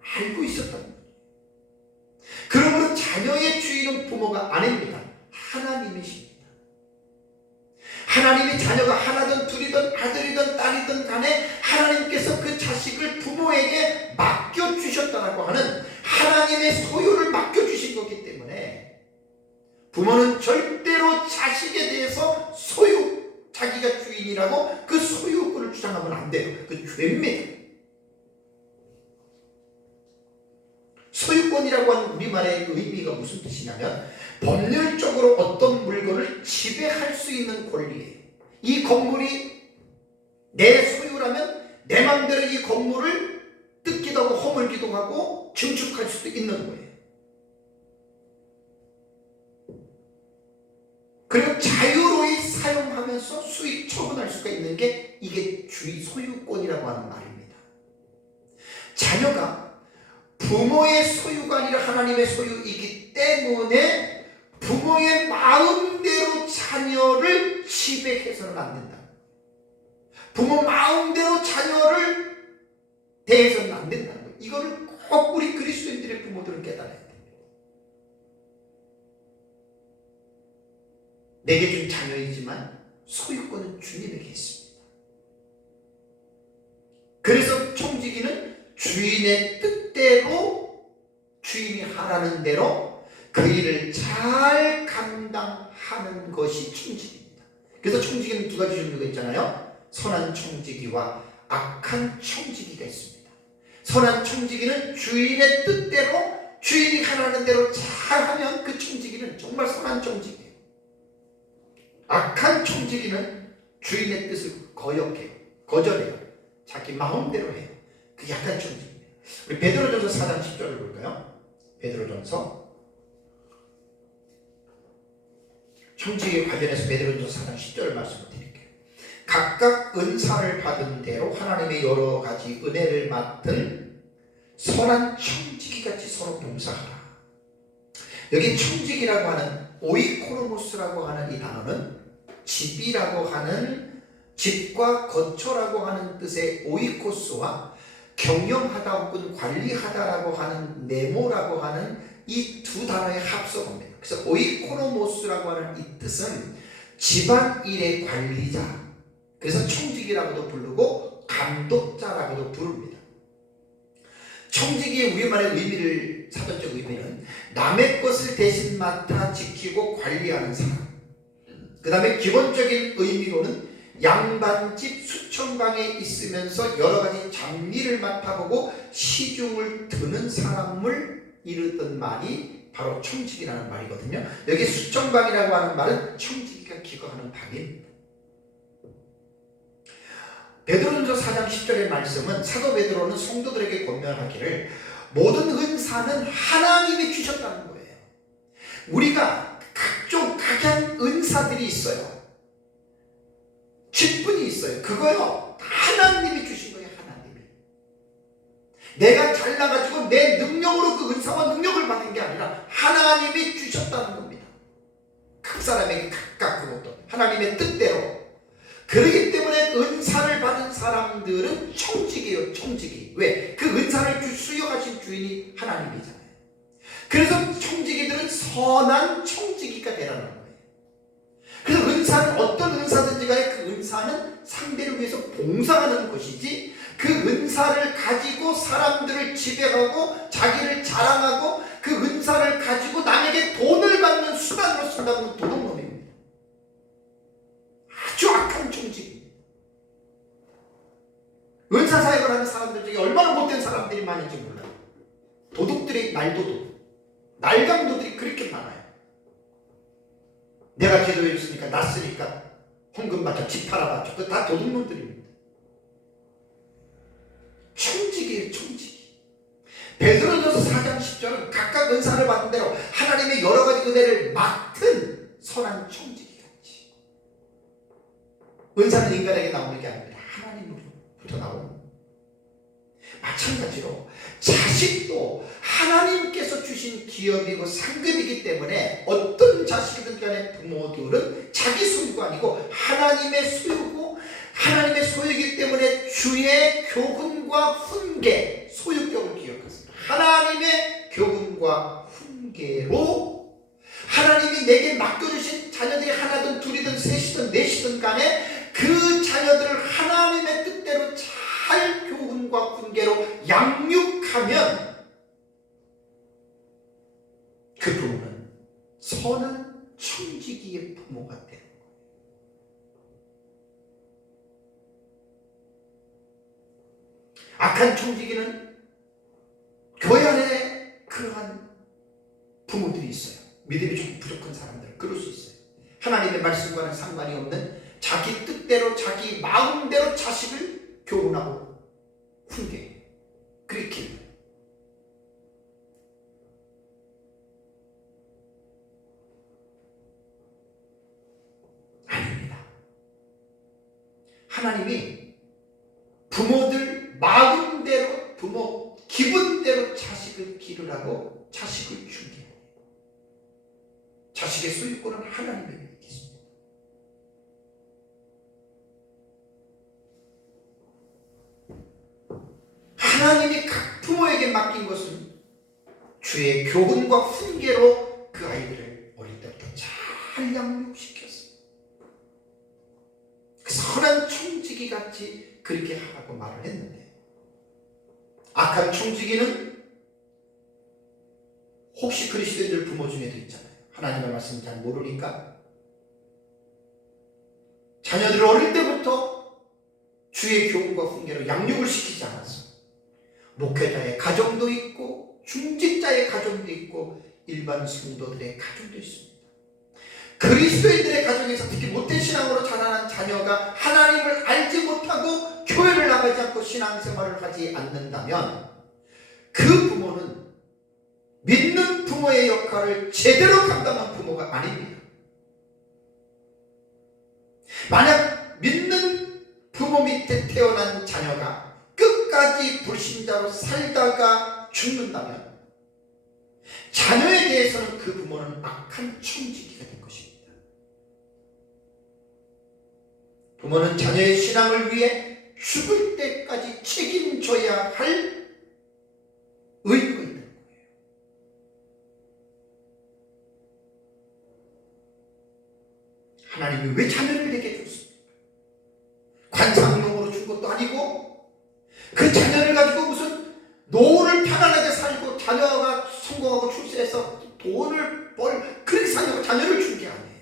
알고 있었던 거예요. 그러므로 자녀의 주인은 부모가 아닙니다. 하나님이십니다. 하나님이 자녀가 하나든 둘이든 아들이든 딸이든 간에 하나님께서 그 자식을 부모에게 맡겨주셨다라고 하는 하나님의 소유를 맡겨주신 거기 때문에 부모는 절대로 자식에 대해서 자기가 주인이라고 그 소유권을 주장하면 안 돼요. 그 죄입니다. 소유권이라고 하는 우리말의 의미가 무슨 뜻이냐면 법률적으로 어떤 물건을 지배할 수 있는 권리예요. 이 건물이 내 소유라면 내 마음대로 이 건물을 뜯기도 하고 허물기도 하고 증축할 수도 있는 거예요. 그리고 자유로이 사용하면서 수익 처분할 수가 있는 게 이게 주의 소유권이라고 하는 말입니다. 자녀가 부모의 소유가 아니라 하나님의 소유이기 때문에 부모의 마음대로 자녀를 지배해서는 안 된다. 부모 마음대로 자녀를 대해서는 안 된다는 거예요. 이거를 꼭 우리 그리스도인들의 부모들은 깨달아야 됩니다. 내게 준 자녀이지만 소유권은 주님에게 있습니다. 그래서 청지기는 주인의 뜻대로 주인이 하라는 대로 그 일을 잘 감당하는 것이 청지기입니다. 그래서 청지기는 두 가지 종류가 있잖아요. 선한 청지기와 악한 청지기가 있습니다. 선한 청지기는 주인의 뜻대로 주인이 하라는 대로 잘하면 그 청지기는 정말 선한 청지기예요. 악한 청지기는 주인의 뜻을 거절해요. 자기 마음대로 해요. 그게 약한 청지기입니다. 우리 베드로전서 4장 10절을 볼까요? 베드로전서 청지기에 관련해서 베드로전서 4장 10절을 말씀을 드릴게요. 각각 은사를 받은 대로 하나님의 여러 가지 은혜를 맡은 선한 청지기같이 서로 봉사하라. 여기 청지기라고 하는 오이코르모스라고 하는 이 단어는 집이라고 하는 집과 거처라고 하는 뜻의 오이코스와 경영하다 혹은 관리하다라고 하는 네모라고 하는 이 두 단어의 합성어입니다. 그래서 오이코노모스라고 하는 이 뜻은 집안일의 관리자, 그래서 청지기라고도 부르고 감독자라고도 부릅니다. 청지기의 우리말의 의미를, 사전적 의미는 남의 것을 대신 맡아 지키고 관리하는 사람. 그 다음에 기본적인 의미로는 양반집 수천방에 있으면서 여러 가지 장리를 맡아보고 시중을 드는 사람을 이르던 말이 바로 청지기라는 말이거든요. 여기 수천방이라고 하는 말은 청지기가 기거하는 방입니다. 베드로전서 4장 10절의 말씀은 사도 베드로는 성도들에게 권면하기를 모든 은사는 하나님이 주셨다는 거예요. 우리가 각종 각양 은사들이 있어요. 직분이 있어요. 그거요 하나님이 주신 거예요. 하나님이. 내가 잘나가지고 내 능력으로 그 은사와 능력을 받은 게 아니라 하나님이 주셨다는 겁니다. 각 사람에게 각각 그것도 하나님의 뜻대로. 그렇기 때문에 은사를 받은 사람들은 청지기예요. 청지기. 왜? 그 은사를 수여하신 주인이 하나님이잖아요. 그래서 청지기들은 선한 청지기가 되라는 거예요. 그래서 은사는 어떤 은사든지 간에 그 은사는 상대를 위해서 봉사하는 것이지, 그 은사를 가지고 사람들을 지배하고 자기를 자랑하고 그 은사를 가지고 남에게 돈을 받는 수단으로 쓴다는 도둑놈입니다. 아주 악한 청지기입니다. 은사 사역을 하는 사람들 중에 얼마나 못된 사람들이 많은지 몰라요. 도둑들의 말도둑, 날강도들이 그렇게 많아요. 내가 기도해 줬으니까 났으니까 헌금 받자, 집 팔아봤죠. 그거 다 도둑놈들입니다. 청지기예요. 청지기. 베드로전서 4장 10절은 각각 은사를 받은 대로 하나님의 여러 가지 은혜를 맡은 선한 청지기같이. 은사는 인간에게 나오는 게 아닙니다. 하나님으로부터 나오는. 마찬가지로 자식도 하나님께서 주신 기업이고 상급이기 때문에 어떤 자식이든 간에 부모들은 자기 소유가 아니고 하나님의 소유고, 하나님의 소유이기 때문에 주의 교훈과 훈계, 소유격을 기억하세요. 하나님의 교훈과 훈계로 하나님이 내게 맡겨주신 자녀들이 하나든 둘이든 셋이든 넷이든 간에 그 자녀들을 하나님의 뜻대로 잘 교훈과 훈계로 양육하면 그 부모는 선한 청지기의 부모가 되는 거예요. 악한 청지기는 교회 안에 그러한 부모들이 있어요. 믿음이 조금 부족한 사람들은 그럴 수 있어요. 하나님의 말씀과는 상관이 없는 자기 뜻대로 자기 마음대로 자식을 교훈하고 훈계 그렇게 아닙니다. 하나님이 부모들 마음대로 부모 기분대로 자식을 기르라고 자식을 주게 자식의 소유권은 하나님에게 있습니다. 하나님이 각 부모에게 맡긴 것은 주의 교훈과 훈계로 그 아이들을 어릴 때부터 잘 양육시켰어요. 그 선한 청지기 같이 그렇게 하라고 말을 했는데 악한 청지기는 혹시 그리스도인들 부모 중에도 있잖아요. 하나님의 말씀을 잘 모르니까 자녀들을 어릴 때부터 주의 교훈과 훈계로 양육을 시키지 않았어. 목회자의 가정도 있고 중직자의 가정도 있고 일반 성도들의 가정도 있습니다. 그리스도인들의 가정에서 특히 못된 신앙으로 자라난 자녀가 하나님을 알지 못하고 교회를 나가지 않고 신앙생활을 하지 않는다면 그 부모는 믿는 부모의 역할을 제대로 감당한 부모가 아닙니다. 만약 믿는 부모 밑에 태어난 자녀가 끝까지 불신자로 살다가 죽는다면 자녀에 대해서는 그 부모는 악한 청지기가 될 것입니다. 부모는 자녀의 신앙을 위해 죽을 때까지 책임져야 할 의무가 있다. 하나님이 왜 자녀를 내게 줬습니까? 관상용으로 준 것도 아니고 그 자녀를 가지고 무슨 노후를 편안하게 살고 자녀가 성공하고 출세해서 돈을 그렇게 살려고 자녀를 준 게 아니에요.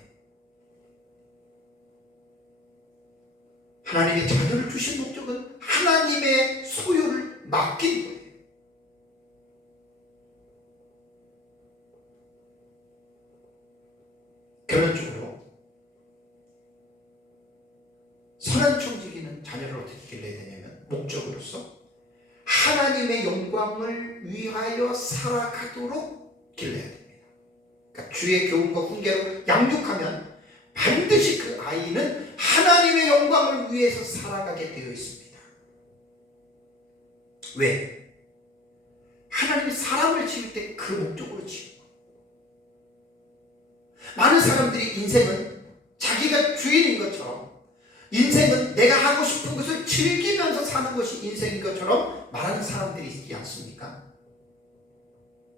하나님의 자녀를 주신 목적은 하나님의 소유를 맡긴 거예요. 결론적으로 선한 청지기는 자녀를 어떻게 길러야 되냐면 목적으로서 하나님의 영광을 위하여 살아가도록 길러야 됩니다. 그러니까 주의 교훈과 훈계로 양육하면 반드시 그 아이는 하나님의 영광을 위해서 살아가게 되어 있습니다. 왜? 하나님이 사람을 지을 때 그 목적으로 지은 거예요. 많은 사람들이 인생은 자기가 주인인 것처럼 인생은 내가 하고 싶은 것을 즐기면서 사는 것이 인생인 것처럼 말하는 사람들이 있지 않습니까?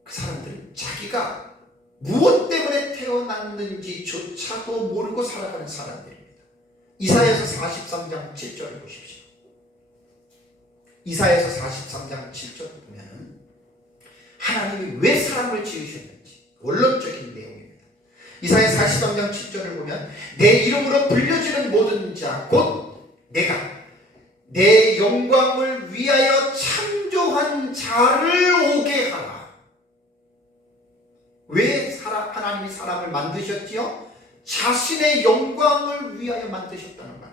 그 사람들은 자기가 무엇 때문에 태어났는지조차도 모르고 살아가는 사람들입니다. 이사야서 43장 7절을 보십시오. 이사야서 43장 7절을 보면 하나님이 왜 사람을 지으셨는지 원론적인 내용입니다. 이사야 43장 7절을 보면 내 이름으로 불려지는 모든 자 곧 내가 내 영광을 위하여 창조한 자를 오게 하라. 왜 하나님이 사람을 만드셨지요? 자신의 영광을 위하여 만드셨다는 말입니다.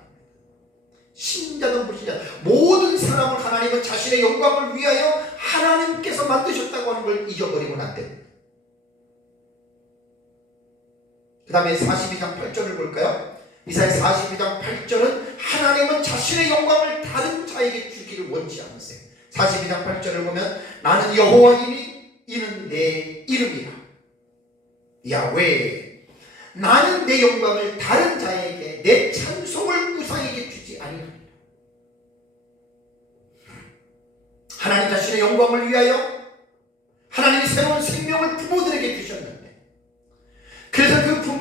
신자든 불신자 모든 사람을 하나님은 자신의 영광을 위하여 하나님께서 만드셨다고 하는 걸 잊어버리면 안 됩니다. 그 다음에 42장 8절을 볼까요? 이사야 42장 8절은 하나님은 자신의 영광을 다른 자에게 주기를 원치 않으세요. 42장 8절을 보면 나는 여호와이니 이는 내 이름이라. 야훼 나는 내 영광을 다른 자에게 내 찬송을 우상에게 주지 아니하리라. 하나님 자신의 영광을 위하여 하나님이 새로운 생명을 부모들에게 주셨는데 그래서 그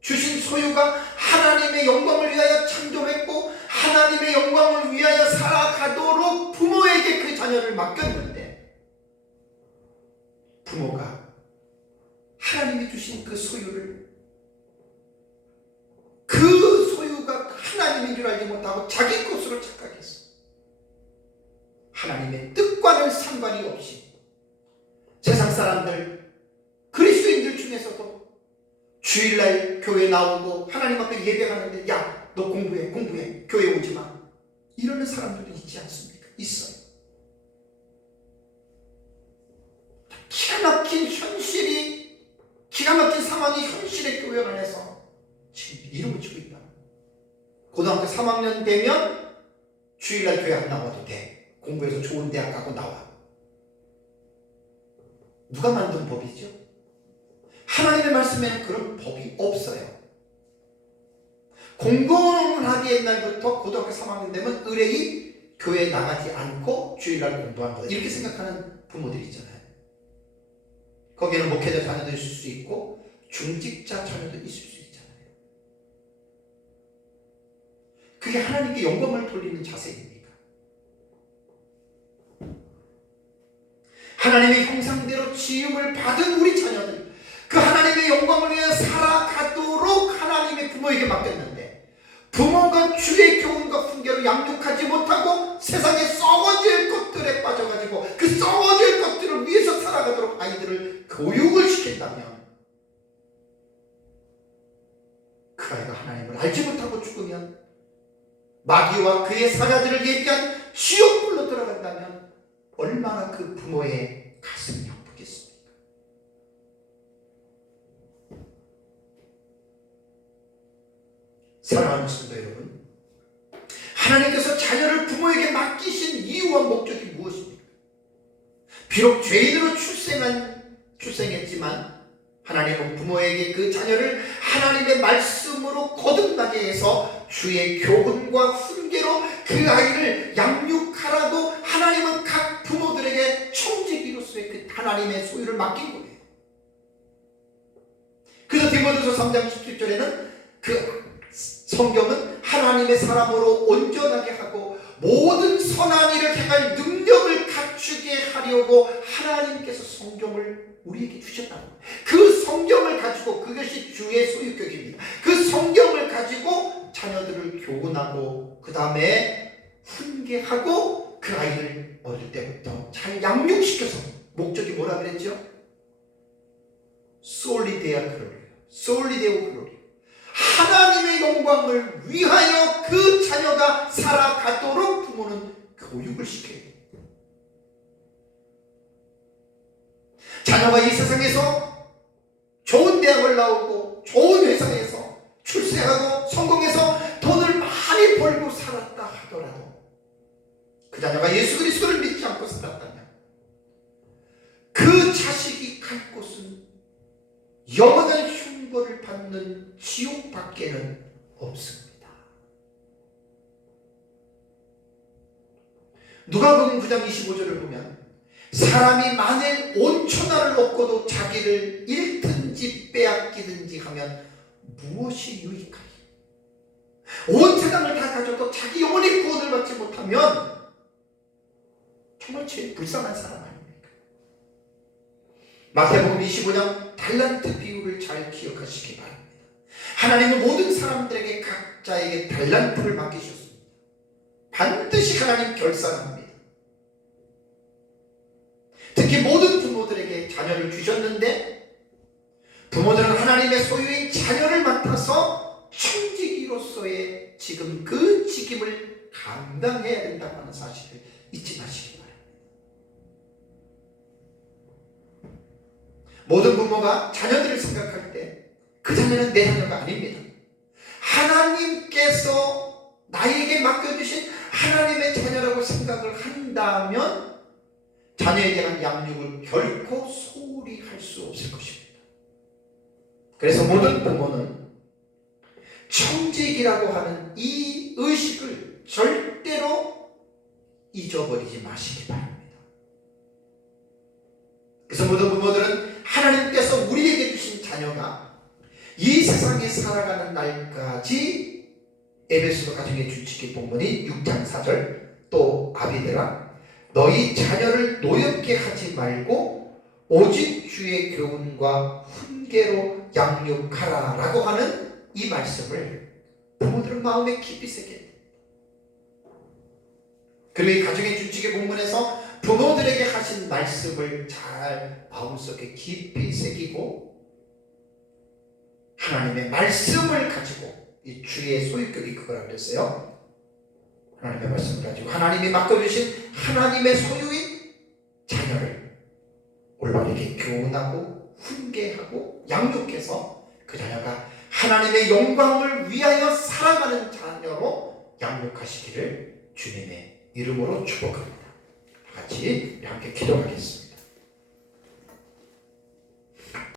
주신 소유가 하나님의 영광을 위하여 창조했고 하나님의 영광을 위하여 살아가도록 부모에게 그 자녀를 맡겼는데 부모가 하나님이 주신 그 소유를 그 소유가 하나님인 줄 알지 못하고 자기 것으로 착각했어. 하나님의 뜻과는 상관이 없이 세상 사람들 그리스도인들 중에서도 주일날 교회 나오고 하나님 앞에 예배하는데 야, 너 공부해 교회 오지 마, 이러는 사람들도 있지 않습니까? 있어요. 기가 막힌 현실이, 기가 막힌 상황이 현실의 교회 안에서 지금 이루어지고 있다. 고등학교 3학년 되면 주일날 교회 안 나와도 돼. 공부해서 좋은 대학 가고 나와. 누가 만든 법이죠? 하나님의 말씀에는 그런 법이 없어요. 공공하게 옛날부터 고등학교 3학년 되면 의뢰이 교회에 나가지 않고 주일날 공부한다, 이렇게 생각하는 부모들이 있잖아요. 거기에는 목회자 자녀도 있을 수 있고 중직자 자녀도 있을 수 있잖아요. 그게 하나님께 영광을 돌리는 자세입니까? 하나님의 형상대로 지음을 받은 우리 자녀들, 그 하나님의 영광을 위해 살아가도록 하나님의 부모에게 맡겼는데, 부모가 주의 교훈과 훈계로 양육하지 못하고 세상에 썩어질 것들에 빠져가지고 그 썩어질 것들을 위해서 살아가도록 아이들을 교육을 시킨다면, 그 아이가 하나님을 알지 못하고 죽으면, 마귀와 그의 사자들을 예비한 지옥불로 들어간다면 얼마나 그 부모의 가슴이 아프겠습니까? 사랑하는 성도 여러분, 하나님께서 자녀를 부모에게 맡기신 이유와 목적이 무엇입니까? 비록 죄인으로 출생했지만 하나님은 부모에게 그 자녀를 하나님의 말씀으로 거듭나게 해서 주의 교훈과 훈계로 그 아이를 양육하라고 하나님은 각 부모들에게 청지기로서의 그 하나님의 소유를 맡긴 거예요. 그래서 디모데후서 3장 17절에는 그 성경은 하나님의 사람으로 온전하게 하고 모든 선한 일을 행할 능력을 갖추게 하려고 하나님께서 성경을 우리에게 주셨다고. 그 성경을 가지고, 그것이 주의 소유격입니다. 그 성경을 가지고 자녀들을 교훈하고 그 다음에 훈계하고 그 아이를 어릴 때부터 잘 양육시켜서, 목적이 뭐라 그랬죠? 솔리데아 글로리, 솔리데오 글로리, 하나님의 영광을 위하여 그 자녀가 살아가도록 부모는 교육을 시켜야 돼요. 자녀가 이 세상에서 좋은 대학을 나오고 좋은 회사에서 출세하고 성공해서 돈을 많이 벌고 살았다 하더라도 그 자녀가 예수 그리스도를 믿지 않고 살았다면 그 자식이 갈 곳은 영원한 흉보를 받는 지옥밖에는 없습니다. 누가복음 9장 25절을 보면 사람이 만일 온 천하를 얻고도 자기를 잃든지 빼앗기든지 하면 무엇이 유익하리? 온 세상을 다 가져도 자기 영혼의 구원을 받지 못하면 정말 제일 불쌍한 사람 아닙니까? 마태복음 25장 달란트 비유를 잘 기억하시기 바랍니다. 하나님은 모든 사람들에게 각자에게 달란트를 맡기셨습니다. 반드시 하나님 결산합니다. 특히 모든 부모들에게 자녀를 주셨는데 부모들은 하나님의 소유인 자녀를 맡아서 청지기로서의 지금 그 직임을 감당해야 된다고 하는 사실을 잊지 마시기 바랍니다. 모든 부모가 자녀들을 생각할 때 그 자녀는 내 자녀가 아닙니다. 하나님께서 나에게 맡겨주신 하나님의 자녀라고 생각을 한다면 자녀에 대한 양육을 결코 소홀히 할 수 없을 것입니다. 그래서 모든 부모는 청직이라고 하는 이 의식을 절대로 잊어버리지 마시기 바랍니다. 그래서 모든 부모들은 하나님께서 우리에게 주신 자녀가 이 세상에 살아가는 날까지 에베소서 가정의 주치기 본문인 6장 4절 또 아비들아 너희 자녀를 노엽게 하지 말고 오직 주의 교훈과 훈계로 양육하라 라고 하는 이 말씀을 부모들은 마음에 깊이 새겨야 됩니다. 그리고 이 가정의 주치기 본문에서 부모들에게 하신 말씀을 잘 마음속에 깊이 새기고 하나님의 말씀을 가지고 이 주의 소유격이 그거라고 그랬어요. 하나님의 말씀을 가지고 하나님이 맡겨주신 하나님의 소유인 자녀를 올바르게 교훈하고 훈계하고 양육해서 그 자녀가 하나님의 영광을 위하여 살아가는 자녀로 양육하시기를 주님의 이름으로 축복합니다. 같이 함께 기도하겠습니다.